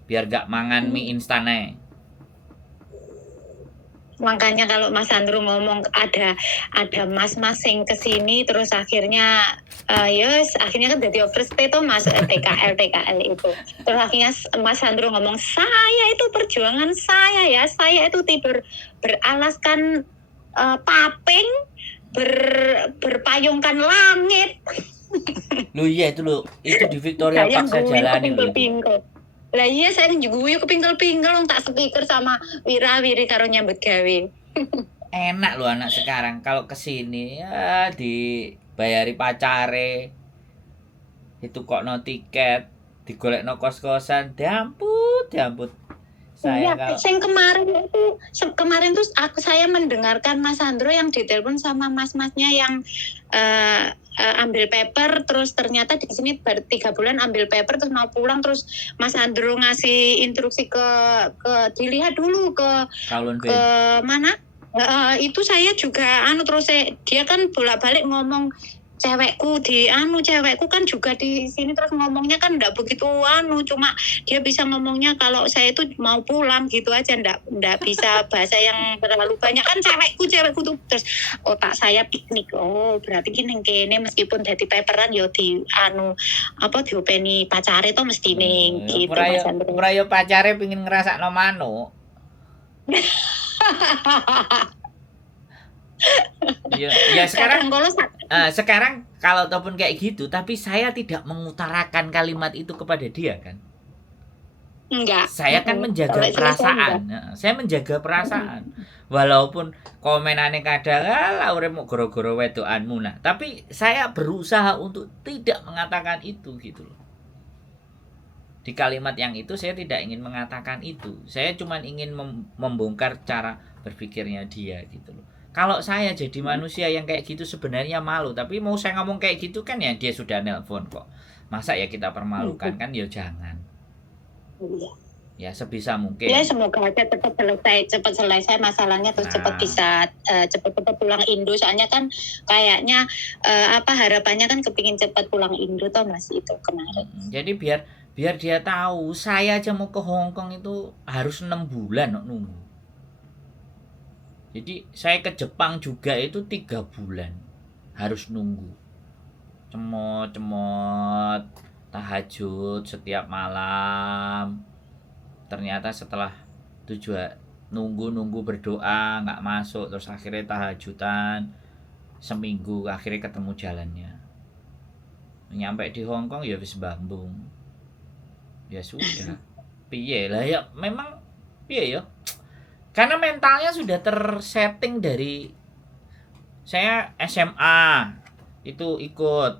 Biar gak mangan mie instan aja. Makanya kalau Mas Andro ngomong ada mas-mas yang kesini terus akhirnya akhirnya kan jadi overstay tuh Mas TKL itu. Terus akhirnya Mas Andro ngomong saya itu perjuangan saya itu tidur beralaskan paping berpayungkan langit. Lu iya itu di Victoria Park saya jalani loh. Lah iya saya juga kepingkel-pingkel tak speaker sama wira-wiri karo nyambut gawe. Enak loh anak sekarang kalau kesini ya dibayari pacare. Itu kok no tiket, digolek no kos-kosan, diamput. Saya kemarin tuh saya mendengarkan Mas Andro yang ditelepon sama mas-masnya yang ambil paper, terus ternyata di sini baru 3 bulan ambil paper terus mau pulang, terus Mas Andro ngasih instruksi ke dilihat dulu ke mana Itu saya juga terus dia kan bolak-balik ngomong cewekku kan juga di sini terus ngomongnya kan enggak begitu cuma dia bisa ngomongnya kalau saya itu mau pulang gitu aja, enggak bisa bahasa yang terlalu banyak kan cewekku tuh. Terus otak saya piknik, berarti kene meskipun dadi paperan yo di diopeni pacare to mesti ning gitu. Ora yo pacare pengin ngrasakno manuk. Ya sekarang kalau ataupun kayak gitu, tapi saya tidak mengutarakan kalimat itu kepada dia kan. Enggak. Saya kan menjaga perasaan. Saya menjaga perasaan. Walaupun komenannya kadang urip mok goro-goro wedokanmu nah, tapi saya berusaha untuk tidak mengatakan itu gitu loh. Di kalimat yang itu saya tidak ingin mengatakan itu. Saya cuma ingin membongkar cara berpikirnya dia gitu loh. Kalau saya jadi manusia yang kayak gitu sebenarnya malu, tapi mau saya ngomong kayak gitu kan ya dia sudah nelpon kok. Masa ya kita permalukan kan ya jangan. Ya sebisa mungkin. Ya semoga aja cepat selesai masalahnya terus cepat bisa cepat pulang Indo, soalnya kan kayaknya harapannya kan kepingin cepat pulang Indo toh Mas itu kemarin. Jadi biar dia tahu saya aja mau ke Hong Kong itu harus 6 bulan nunggu. Jadi saya ke Jepang juga itu 3 bulan harus nunggu. Cemot tahajud setiap malam. Ternyata setelah nunggu berdoa nggak masuk, terus akhirnya tahajudan seminggu, akhirnya ketemu jalannya. Nyampe di Hong Kong ya wis bambung. Ya sudah. Piye lah ya, memang piye ya. Karena mentalnya sudah tersetting dari saya SMA itu ikut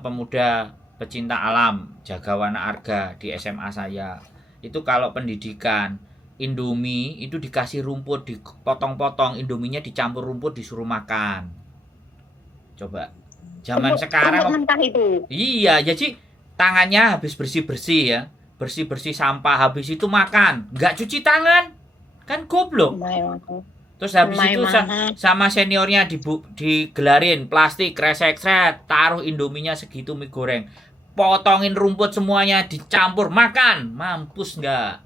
pemuda pecinta alam Jagawana Arga di SMA saya. Itu kalau pendidikan Indomie itu dikasih rumput dipotong-potong, Indominya dicampur rumput disuruh makan. Coba zaman sekarang itu. Iya, jadi tangannya habis bersih-bersih ya. Bersih-bersih sampah, habis itu makan, enggak cuci tangan. Kan goblok. Terus habis itu sama seniornya digelarin plastik kresek taruh Indominya segitu mie goreng. Potongin rumput semuanya dicampur makan, mampus enggak.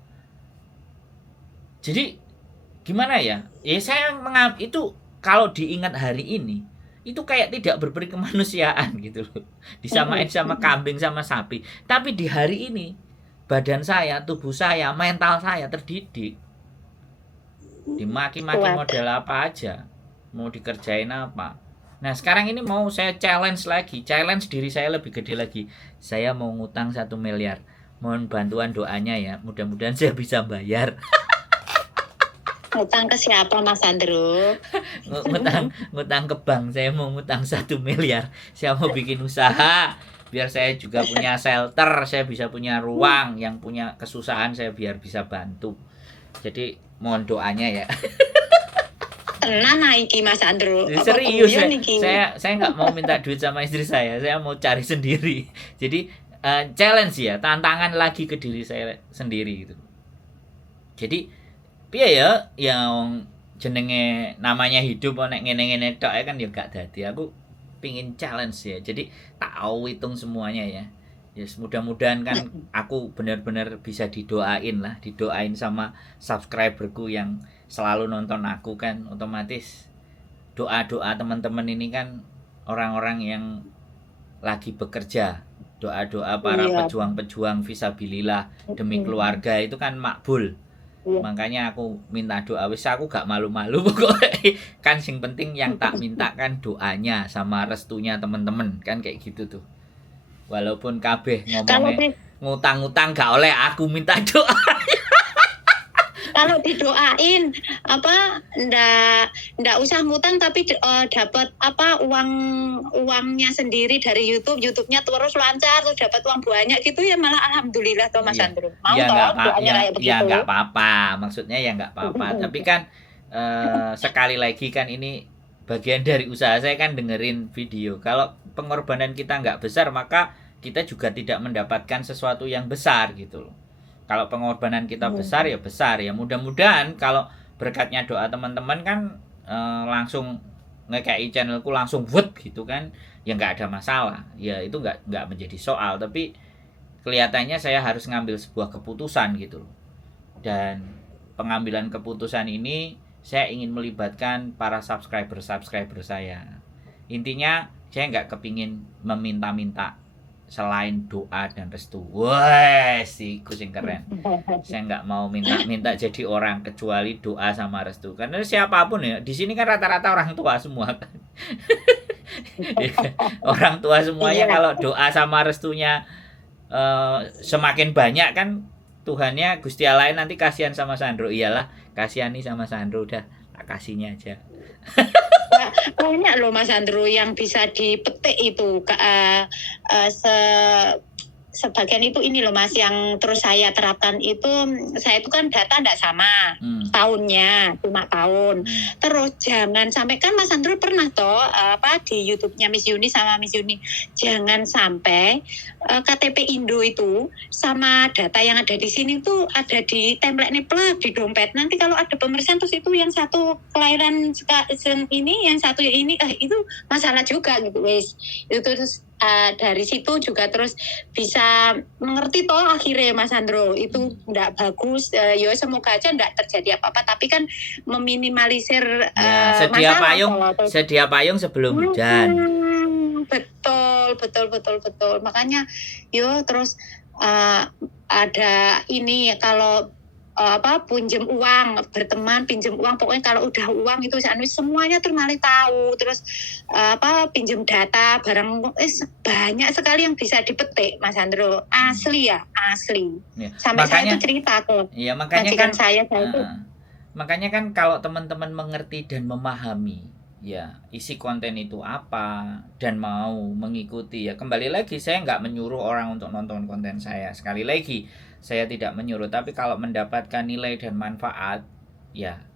Jadi gimana ya? Ya saya itu kalau diingat hari ini itu kayak tidak berperi kemanusiaan gitu loh. Disamain sama kambing sama sapi. Tapi di hari ini badan saya, tubuh saya, mental saya terdidik. Dimaki-maki model apa aja, mau dikerjain apa. Nah sekarang ini mau saya challenge diri saya lebih gede lagi. Saya mau ngutang 1 miliar. Mohon bantuan doanya ya, mudah-mudahan saya bisa bayar. Ngutang ke siapa Mas Andrew? ngutang ke bank. Saya mau ngutang 1 miliar. Saya mau bikin usaha biar saya juga punya shelter, saya bisa punya ruang, yang punya kesusahan saya biar bisa bantu. Jadi mohon doanya ya. Tenan iki Mas Andrew. Serius saya nggak mau minta duit sama istri saya mau cari sendiri. Jadi challenge ya, tantangan lagi ke diri saya sendiri gitu. Jadi piye ya yang jenenge namanya hidup nek ngene-ngene tok kan ya gak dadi. Aku pingin challenge ya. Jadi tahu hitung semuanya ya. Yes, mudah-mudahan kan aku benar-benar bisa didoain sama subscriberku yang selalu nonton aku kan, otomatis doa-doa teman-teman ini kan orang-orang yang lagi bekerja, doa-doa para pejuang-pejuang fisabilillah demi keluarga itu kan makbul. Makanya aku minta doa, wis aku gak malu-malu pokoknya. Kan sing penting yang tak minta kan doanya sama restunya teman-teman kan kayak gitu tuh. Walaupun kabeh ngomongnya ngutang-ngutang gak oleh, aku minta doa. Kalau didoain ndak usah ngutang tapi dapat uangnya sendiri dari YouTube-nya terus lancar terus dapat uang banyak gitu ya malah alhamdulillah toh Mas Andrew. Mau ya enggak apa-apa. Maksudnya ya enggak apa-apa. Tapi kan sekali lagi kan ini bagian dari usaha saya kan dengerin video. Kalau pengorbanan kita enggak besar maka kita juga tidak mendapatkan sesuatu yang besar gitu loh. Kalau pengorbanan kita besar ya besar ya. Mudah-mudahan kalau berkatnya doa teman-teman kan langsung ngekei channelku langsung wet gitu kan, ya nggak ada masalah, ya itu nggak menjadi soal. Tapi kelihatannya saya harus ngambil sebuah keputusan gitu loh. Dan pengambilan keputusan ini saya ingin melibatkan para subscriber saya. Intinya saya nggak kepingin meminta-minta selain doa dan restu. Wah, sih kucing keren. Saya nggak mau minta jadi orang kecuali doa sama restu. Karena siapapun ya, di sini kan rata-rata orang tua semua kan. Orang tua semuanya kalau doa sama restunya semakin banyak kan, Tuhannya Gusti Allah nanti kasihan sama Sandro. Iyalah, kasihani sama Sandro, udah tak kasihnya aja. Banyak loh Mas Andrew yang bisa dipetik itu sebagian itu ini loh Mas, yang terus saya terapkan itu. Saya itu kan data tidak sama tahunnya, cuma tahun. Terus jangan sampai, kan Mas Andrew pernah toh di YouTube-nya Miss Yuni sama Miss Yuni, jangan sampai KTP Indo itu sama data yang ada di sini tuh ada di template plug di dompet. Nanti kalau ada pemeriksaan terus itu yang satu kelahiran ini, yang satu ini, itu masalah juga gitu wes. Itu terus dari situ juga terus bisa mengerti toh akhirnya Mas Andro itu nggak bagus. Ya semoga aja nggak terjadi apa-apa, tapi kan meminimalisir sedia payung sebelum hujan. Betul. Makanya terus ada ini, kalau pinjam uang, berteman pinjam uang, pokoknya kalau udah uang itu semuanya tuh malah tahu. Terus pinjam data barang, banyak sekali yang bisa dipetik Mas Andro. Asli ya. Sampai makanya, saya tuh cerita ke makanya kan saya itu. Makanya kan kalau teman-teman mengerti dan memahami ya isi konten itu apa dan mau mengikuti, ya kembali lagi saya nggak menyuruh orang untuk nonton konten saya. Sekali lagi saya tidak menyuruh, tapi kalau mendapatkan nilai dan manfaat, ya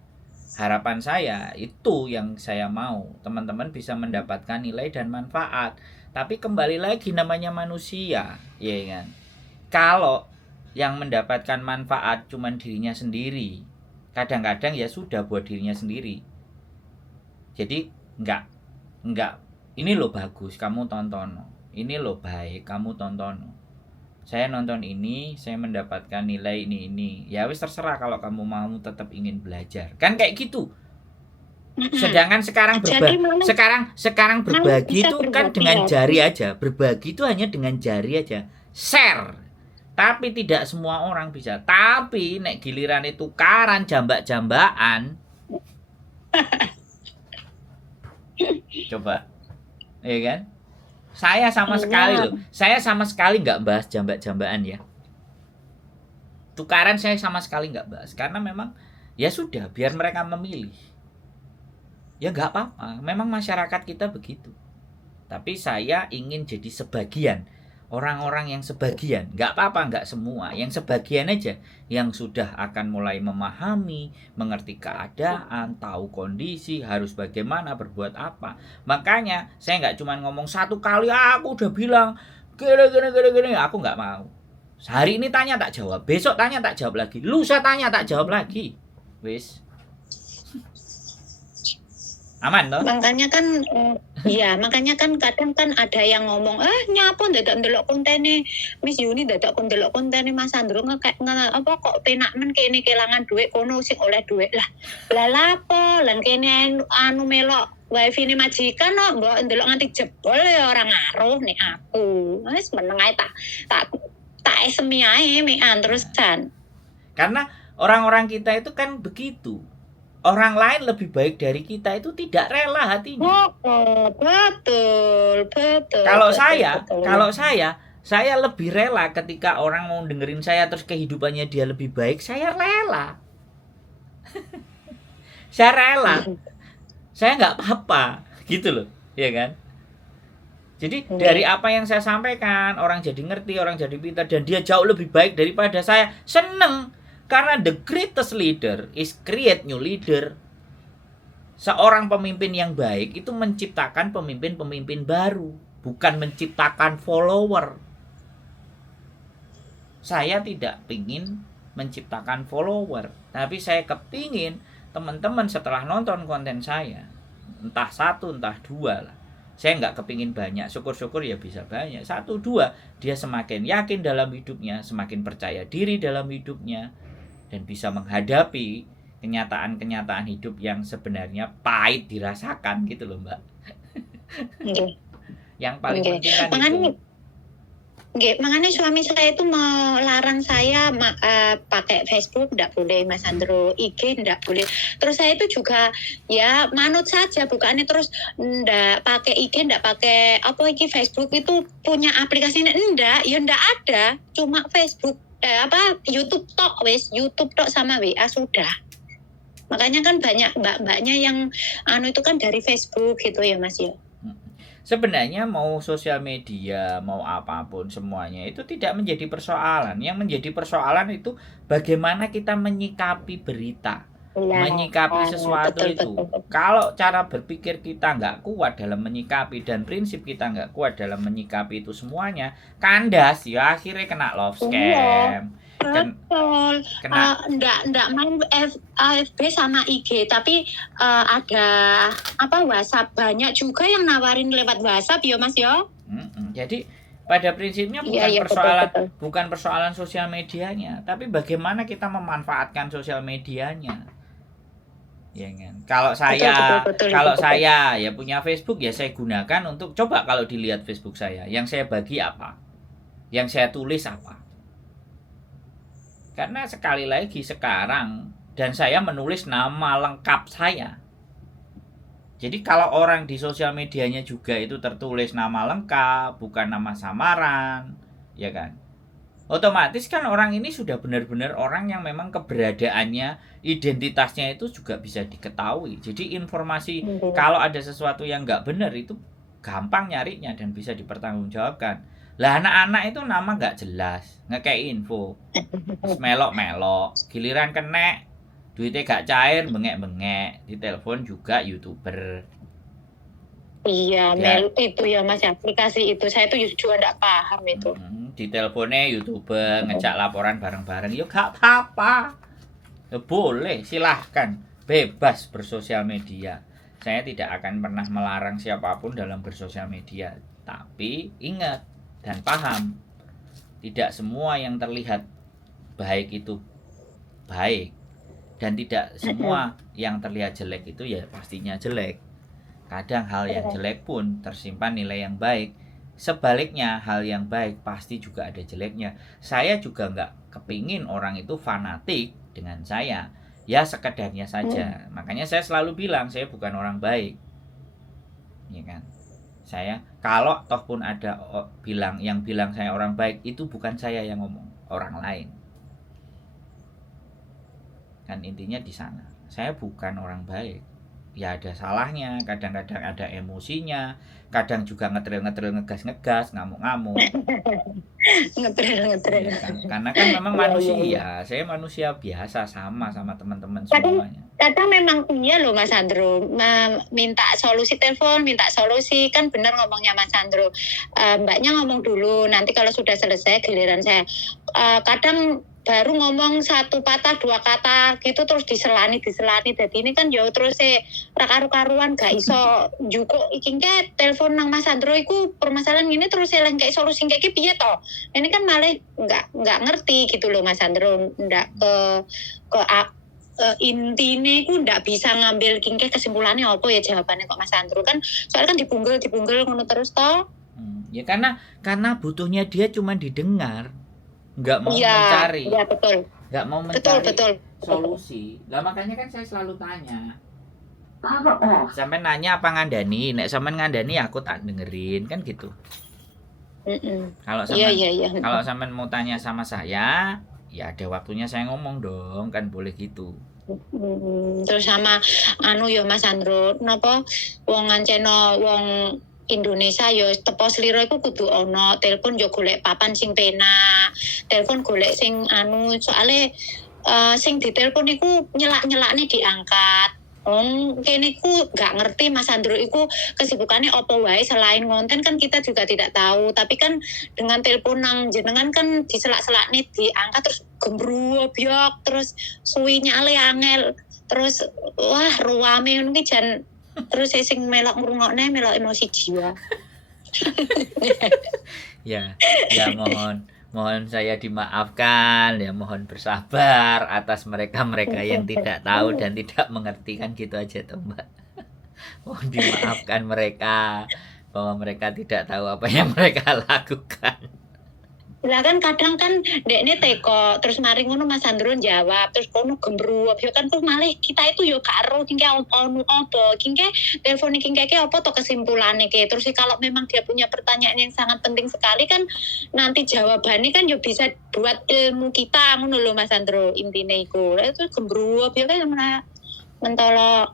harapan saya itu yang saya mau, teman-teman bisa mendapatkan nilai dan manfaat. Tapi kembali lagi namanya manusia, ya kan. Kalau yang mendapatkan manfaat cuman dirinya sendiri, kadang-kadang ya sudah buat dirinya sendiri. Jadi enggak ini loh bagus kamu tonton, ini loh baik kamu tonton. Saya nonton ini, saya mendapatkan nilai ini. Ya wis terserah kalau kamu mau tetap ingin belajar. Kan kayak gitu. Sedangkan sekarang sekarang berbagi itu kan dengan jari aja. Berbagi itu hanya dengan jari aja. Share. Tapi tidak semua orang bisa. Tapi nek giliran itu tukaran jambak-jambakan. Coba. Iya kan? Saya sama sekali nggak bahas jambak-jambakan ya. Tukaran saya sama sekali nggak bahas, karena memang ya sudah biar mereka memilih. Ya nggak apa-apa, memang masyarakat kita begitu. Tapi saya ingin jadi sebagian, orang-orang yang sebagian, nggak apa-apa, nggak semua, yang sebagian aja, yang sudah akan mulai memahami, mengerti keadaan, tahu kondisi, harus bagaimana, berbuat apa. Makanya saya nggak cuma ngomong satu kali, aku udah bilang gini, aku nggak mau. Hari ini tanya tak jawab, besok tanya tak jawab lagi, lusa tanya tak jawab lagi, wis. Aman toh? Makanya kan kadang kan ada yang ngomong nyapa dadak ndelok kontene Miss Yuni, dadak ndelok kontene Mas Andro kok penak men kene kelangan duit kono sing oleh duit lah lapo lan kene melok wifi ini majikan mbok ndelok nganti jebol ya orang ngaruh nih aku. Wis meneng ae tak esemi ae mekan terusan. Karena orang-orang kita itu kan begitu. Orang lain lebih baik dari kita itu tidak rela hatinya. Betul. Kalau saya lebih rela ketika orang mau dengerin saya terus kehidupannya dia lebih baik, saya rela. Saya rela. Saya nggak apa-apa, gitu loh, ya kan? Jadi dari apa yang saya sampaikan, orang jadi ngerti, orang jadi pintar, dan dia jauh lebih baik daripada saya, seneng. Karena the greatest leader is create new leader. Seorang pemimpin yang baik itu menciptakan pemimpin-pemimpin baru, bukan menciptakan follower. Saya tidak ingin menciptakan follower, tapi saya kepingin teman-teman setelah nonton konten saya, entah 1, entah 2 lah, saya nggak kepingin banyak, syukur-syukur ya bisa banyak, 1, 2, dia semakin yakin dalam hidupnya, semakin percaya diri dalam hidupnya, dan bisa menghadapi kenyataan-kenyataan hidup yang sebenarnya pahit dirasakan gitu loh Mbak. Yang paling penting kan itu. Makanya suami saya itu melarang saya pakai Facebook, enggak boleh Mas Andro, IG enggak boleh. Terus saya itu juga ya manut saja, bukannya terus enggak pakai IG, enggak pakai Facebook itu punya aplikasinya, enggak ada, cuma Facebook YouTube tok YouTube tok sama WA sudah. Makanya kan banyak mbak-mbaknya yang itu kan dari Facebook gitu ya Mas ya. Sebenarnya mau sosial media, mau apapun semuanya itu tidak menjadi persoalan. Yang menjadi persoalan itu bagaimana kita menyikapi berita, menyikapi sesuatu itu. Kalau cara berpikir kita nggak kuat dalam menyikapi dan prinsip kita nggak kuat dalam menyikapi itu semuanya, kandas ya akhirnya kena love scam. Betul. Enggak main AFB sama IG, tapi ada WhatsApp, banyak juga yang nawarin lewat WhatsApp ya Mas ya. Jadi pada prinsipnya bukan persoalan sosial medianya, tapi bagaimana kita memanfaatkan sosial medianya. Ya kan. Kalau saya ya punya Facebook ya saya gunakan untuk coba kalau dilihat Facebook saya, yang saya bagi apa? Yang saya tulis apa? Karena sekali lagi sekarang dan saya menulis nama lengkap saya. Jadi kalau orang di sosial medianya juga itu tertulis nama lengkap, bukan nama samaran, ya kan? Otomatis kan orang ini sudah benar-benar orang yang memang keberadaannya, identitasnya itu juga bisa diketahui. Jadi informasi kalau ada sesuatu yang nggak benar itu gampang nyarinya dan bisa dipertanggungjawabkan. Lah anak-anak itu nama nggak jelas, ngekei info, melok-melok, giliran kena duitnya gak cair, bengek-bengek, ditelepon juga YouTuber. Iya, itu ya Mas, aplikasi itu saya tuh juga nggak paham itu. Diteleponnya YouTuber, ngejak laporan bareng-bareng, yuk gak apa-apa, ya, boleh, silahkan, bebas bersosial media. Saya tidak akan pernah melarang siapapun dalam bersosial media, tapi ingat dan paham, tidak semua yang terlihat baik itu baik, dan tidak semua yang terlihat jelek itu ya pastinya jelek. Kadang hal yang jelek pun tersimpan nilai yang baik. Sebaliknya hal yang baik pasti juga ada jeleknya. Saya juga nggak kepingin orang itu fanatik dengan saya, ya sekedarnya saja. Makanya saya selalu bilang saya bukan orang baik, ya kan. Saya kalau toh pun ada bilang saya orang baik, itu bukan saya yang ngomong, orang lain. Kan intinya di sana. Saya bukan orang baik. Ya ada salahnya, kadang-kadang ada emosinya, kadang juga ngetril, ngegas, ngamuk-ngamuk. Ngetril. Ya, karena kan memang manusia, saya manusia biasa sama teman-teman semuanya. Kadang memang iya loh Mas Andro, minta solusi telepon, minta solusi, kan benar ngomongnya Mas Andro. Mbaknya ngomong dulu, nanti kalau sudah selesai giliran saya. Kadang baru ngomong 1 patah 2 kata gitu terus diselani. Jadi ini kan yo terus karu-karuan gak iso juko iki telepon nang Mas Andro iku permasalahan ini terus eleng kayak solusi kayak piye to. Ini kan malah enggak ngerti gitu loh Mas Andro, ndak ke intinya aku ndak bisa ngambil kesimpulannya apa ya jawabannya kok Mas Andro, kan soalnya kan dibunggel ngono terus toh. Ya karena butuhnya dia cuma didengar, nggak mau mencari. Iya betul. Nggak mau mencari betul. solusi. Lah makanya kan saya selalu tanya. Sampai nanya apa ngandani, nek sampean ngandani aku tak dengerin kan gitu. Kalau sampean kalau sampean mau tanya sama saya, ya ada waktunya saya ngomong dong, kan boleh gitu. Terus sama ya Mas Andro, napa wong nganceno wong Indonesia yo tepo slira iku kudu ana telepon yo golek papan sing penak, telepon golek sing soalnya sing ditelepon iku nyelak-nyelakne diangkat. Kene ku gak ngerti Mas Andro iku kesibukannya apa wae selain ngonten, kan kita juga tidak tahu, tapi kan dengan telepon nang jenengan kan diselak-selakne diangkat terus gembruwo biok terus suwinya ale angel Terus wah ruame ngono ki jan terus sing melok ngrungokne melok emosi jiwa. Ya, mohon saya dimaafkan ya, mohon bersabar atas mereka yang tidak tahu dan tidak mengerti, kan gitu aja toh Mbak. Mohon dimaafkan mereka bahwa mereka tidak tahu apa yang mereka lakukan. Lah kan kadang kan dekne teko terus mari ngono Mas Sandro jawab terus kono gembruwep yo kan terus malih kita itu yo gak ero kingke apa kingke telepon kingke apa to kesimpulane ke terus kalau memang dia punya pertanyaan yang sangat penting sekali kan nanti jawabannya kan yo bisa buat ilmu kita ngono lho Mas Sandro intine iku itu gembruwep yo kan mentolo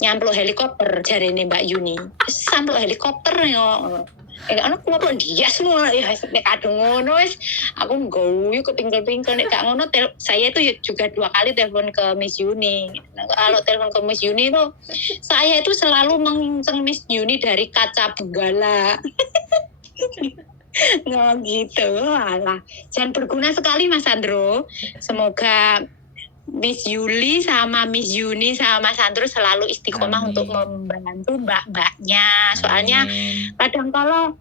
nyampluk helikopter jarene Mbak Yuni sampluk helikopter yo anak kuwi kok dia semua ya nek kadung ngono wis aku ngguyu ketinggal-tinggal nek gak ngono saya itu juga 2 kali telepon ke Miss Yuni. Nah, kalau telepon ke Miss Yuni itu saya itu selalu menginceng Miss Yuni dari kaca benggala. Nah gitu alah. Jangan berguna sekali Mas Sandro. Semoga Miss Yuli sama Miss Yuni sama Mas Sandro selalu istiqomah untuk membantu mbak-mbaknya. Soalnya kadang kalau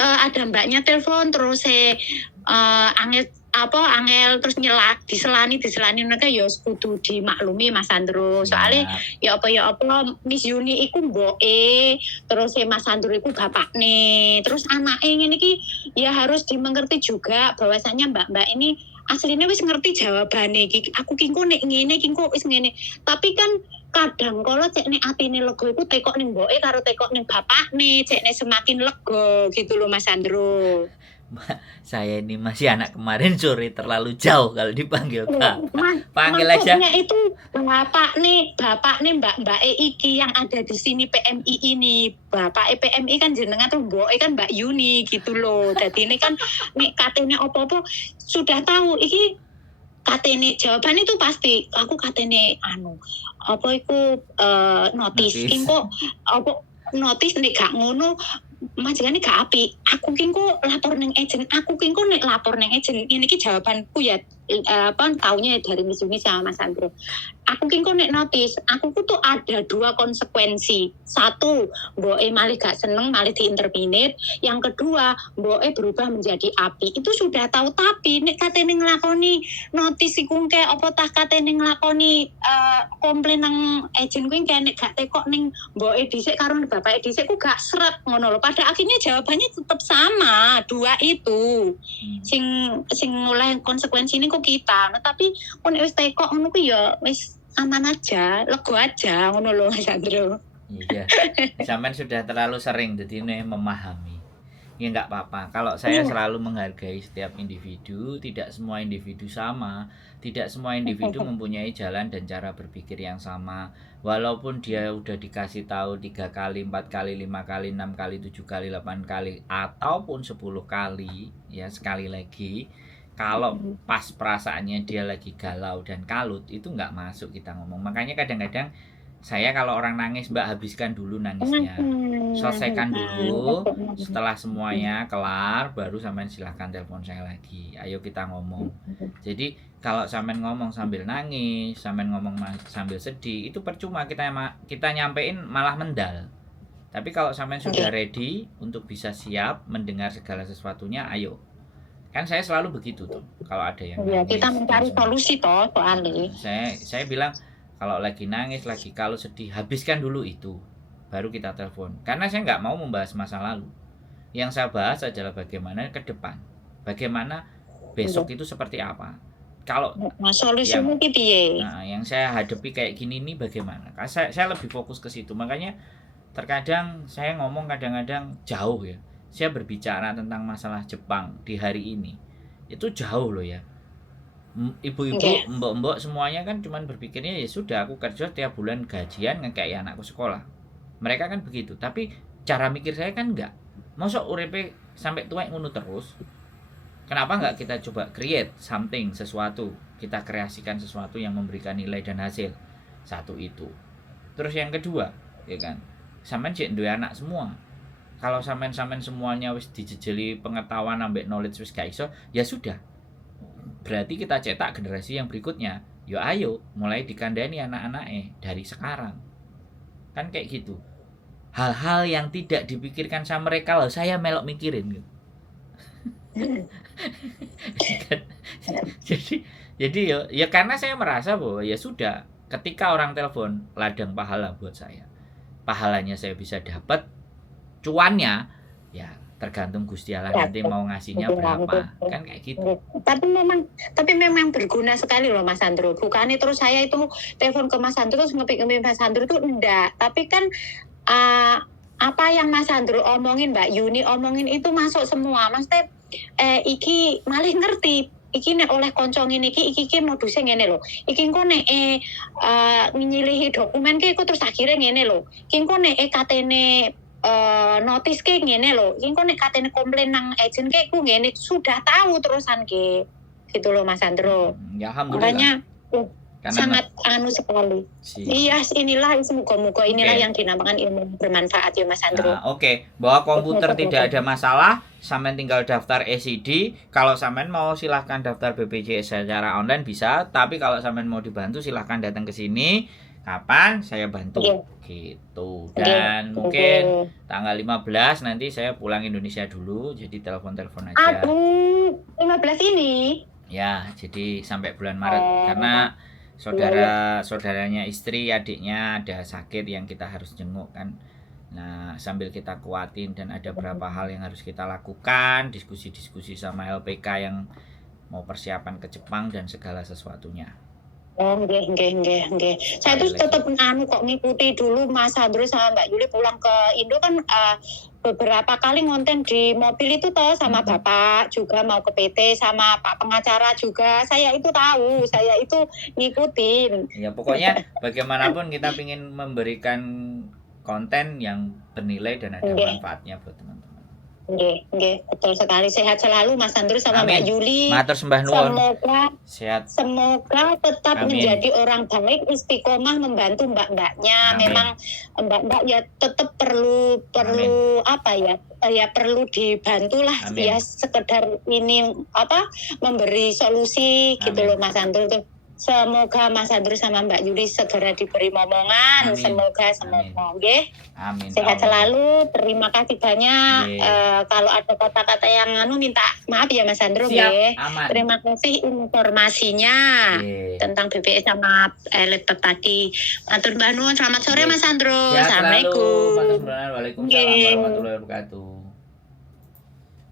ada mbaknya telepon terus angel terus diselani mereka ya kudu dimaklumi Mas Sandro. Soalnya ya apa Miss Yuni iku mboke terus Mas Sandro iku bapakne terus anake ngene iki ya harus dimengerti juga bahwasanya mbak-mbak ini aslinya wis ngerti jawabane iki aku kingko nek ngene kingko wis ngene tapi kan kadang kalau cek nek atine lega iku tekok ning mboke karo tekok ning bapakne cek nek semakin lega gitu loh Mas Sandro. Saya ini masih anak kemarin sore terlalu jauh kalau dipanggil Pak. Panggil aja. Maksudnya itu bapak nih mbak iki yang ada di sini PMI ini. Bapak PMI kan jenengan tuh mbok kan Mbak Yuni gitu loh. Jadi ini kan nek katene opo-opo sudah tahu iki katene jawaban itu pasti aku katene apa iku notis kok apa notis nek gak ngono majane gak apik. Aku ki kok lapor ning agent, aku ki kok nek lapor ning agent. Ini ki jawabanku ya taunya dari Miss Yuni sama Mas Sandro. Aku ki kok nek notis, aku tuh ada 2 konsekuensi. 1, mboke malih gak seneng, malih diinterminate. Yang kedua, mboke berubah menjadi api. Itu sudah tahu tapi nek katene nglakoni notis iku kayak apa tah katene nglakoni komplain nang agent kuwi kayak nek gak tekok ning mboke dhisik karo bapake dhisik ku gak seret ngono lho. Pada akhirnya jawabannya tetap sama 2 itu sing oleh konsekuensi ini kok kita tapi pun wis tekok ngono ku ya wis aman aja lego aja ngono lho Mas Sandro. Iya sampean sudah terlalu sering jadi ini memahami ya nggak apa-apa kalau saya selalu menghargai setiap individu. Tidak semua individu sama, tidak semua individu mempunyai jalan dan cara berpikir yang sama. Walaupun dia udah dikasih tahu 3 kali, 4 kali, 5 kali, 6 kali, 7 kali, 8 kali ataupun 10 kali ya sekali lagi kalau pas perasaannya dia lagi galau dan kalut itu nggak masuk kita ngomong. Makanya kadang-kadang saya kalau orang nangis Mbak habiskan dulu nangisnya, selesaikan dulu, setelah semuanya kelar baru sampean silahkan telepon saya lagi, ayo kita ngomong. Jadi kalau sampean ngomong sambil nangis, sampean ngomong sambil sedih itu percuma, kita nyampein malah mendal. Tapi kalau sampean sudah ready untuk bisa siap mendengar segala sesuatunya, ayo. Kan saya selalu begitu tuh kalau ada yang nangis, kita mencari solusi toh soalnya. Saya bilang kalau lagi nangis, lagi kalau sedih, habiskan dulu itu, baru kita telepon. Karena saya nggak mau membahas masa lalu. Yang saya bahas adalah bagaimana ke depan, bagaimana besok itu seperti apa. Kalau solusinya piye? Nah, yang saya hadapi kayak gini nih bagaimana? Saya lebih fokus ke situ. Makanya terkadang saya ngomong kadang-kadang jauh ya. Saya berbicara tentang masalah Jepang di hari ini itu jauh loh ya. Ibu-ibu, mbok-mbok semuanya kan cuman berpikirnya ya sudah aku kerja tiap bulan gajian ngekei anakku sekolah. Mereka kan begitu, tapi cara mikir saya kan enggak. Mosok uripe sampai tua ngono terus. Kenapa enggak kita coba create something, sesuatu. Kita kreasikan sesuatu yang memberikan nilai dan hasil. Satu itu. Terus yang kedua, ya kan. Sampean jek duwe anak semua. Kalau sampean semuanya wis dijejeli pengetahuan ambek knowledge wis gak iso, ya sudah. Berarti kita cetak generasi yang berikutnya. yo ayo mulai dikandani anak-anaknya dari sekarang. Kan kayak gitu. Hal-hal yang tidak dipikirkan sama mereka loh, saya melok mikirin gitu. jadi ya karena saya merasa bahwa ya sudah, ketika orang telepon ladang pahala buat saya, pahalanya saya bisa dapat, cuannya ya tergantung Gusti Allah nanti mau ngasihnya berapa, kan kayak gitu. Tapi memang berguna sekali loh Mas Sandro. Bukannya terus saya itu telepon ke Mas Sandro terus ngepikin Mas Sandro itu enggak, tapi kan apa yang Mas Sandro omongin, Mbak Yuni omongin itu masuk semua. Maksudnya iki malih ngerti. Iki nek oleh konco ngene iki modusnya ngene lho. Iki engko nek nyilihi dokumen ki iku terus akhirnya ngene lho. Iki engko nek katene notis ki ngene lho. Iki engko nek katene komplain nang agent ki iku ngene, sudah tahu terusan ki. Gitu loh Mas Sandro. Ya alhamdulillah. Makanya sangat sekali. Iya, inilah semoga inilah yang dinamakan ilmu bermanfaat ya Mas Sandro. Oke. Bahwa komputer tidak ada masalah, sampean tinggal daftar ECD. Kalau sampean mau silahkan daftar BPJS secara online bisa, tapi kalau sampean mau dibantu silahkan datang ke sini. Kapan saya bantu gitu. Dan mungkin tanggal 15 nanti saya pulang Indonesia dulu, jadi telepon-telepon aja. Aduh, 15 ini? Ya, jadi sampai bulan Maret karena saudaranya istri, adiknya ada sakit yang kita harus jenguk kan. Nah, sambil kita kuatin dan ada beberapa hal yang harus kita lakukan, diskusi-diskusi sama LPK yang mau persiapan ke Jepang dan segala sesuatunya. Nggih. Saya tuh tetap kok ngikuti dulu Mas Sandro sama Mbak Yuli pulang ke Indo kan beberapa kali ngonten di mobil itu toh sama Bapak juga mau ke PT sama Pak pengacara juga. Saya itu tahu, saya itu ngikutin. Ya pokoknya bagaimanapun kita ingin memberikan konten yang bernilai dan ada manfaatnya buat teman-teman. Nggih, betul sekali. Sehat selalu Mas Sandro sama Mbak Yuli. Matur sembah nuwun. Semoga tetap menjadi orang baik, istiqomah membantu mbak-mbaknya. Memang mbak-mbak ya tetap perlu apa ya? Ya perlu dibantulah ya, sekedar ini memberi solusi gitu loh Mas Sandro tuh. Semoga Mas Sandro sama Mbak Yuli segera diberi momongan. Semoga nggih. Amin. Sehat selalu. Terima kasih banyak. Kalau ada kata-kata yang minta maaf ya Mas Sandro nggih. Terima kasih informasinya tentang BPJS sama laptop tadi. Matur nuwun. Selamat sore Mas Sandro. Assalamualaikum. Waalaikumsalam warahmatullahi wabarakatuh.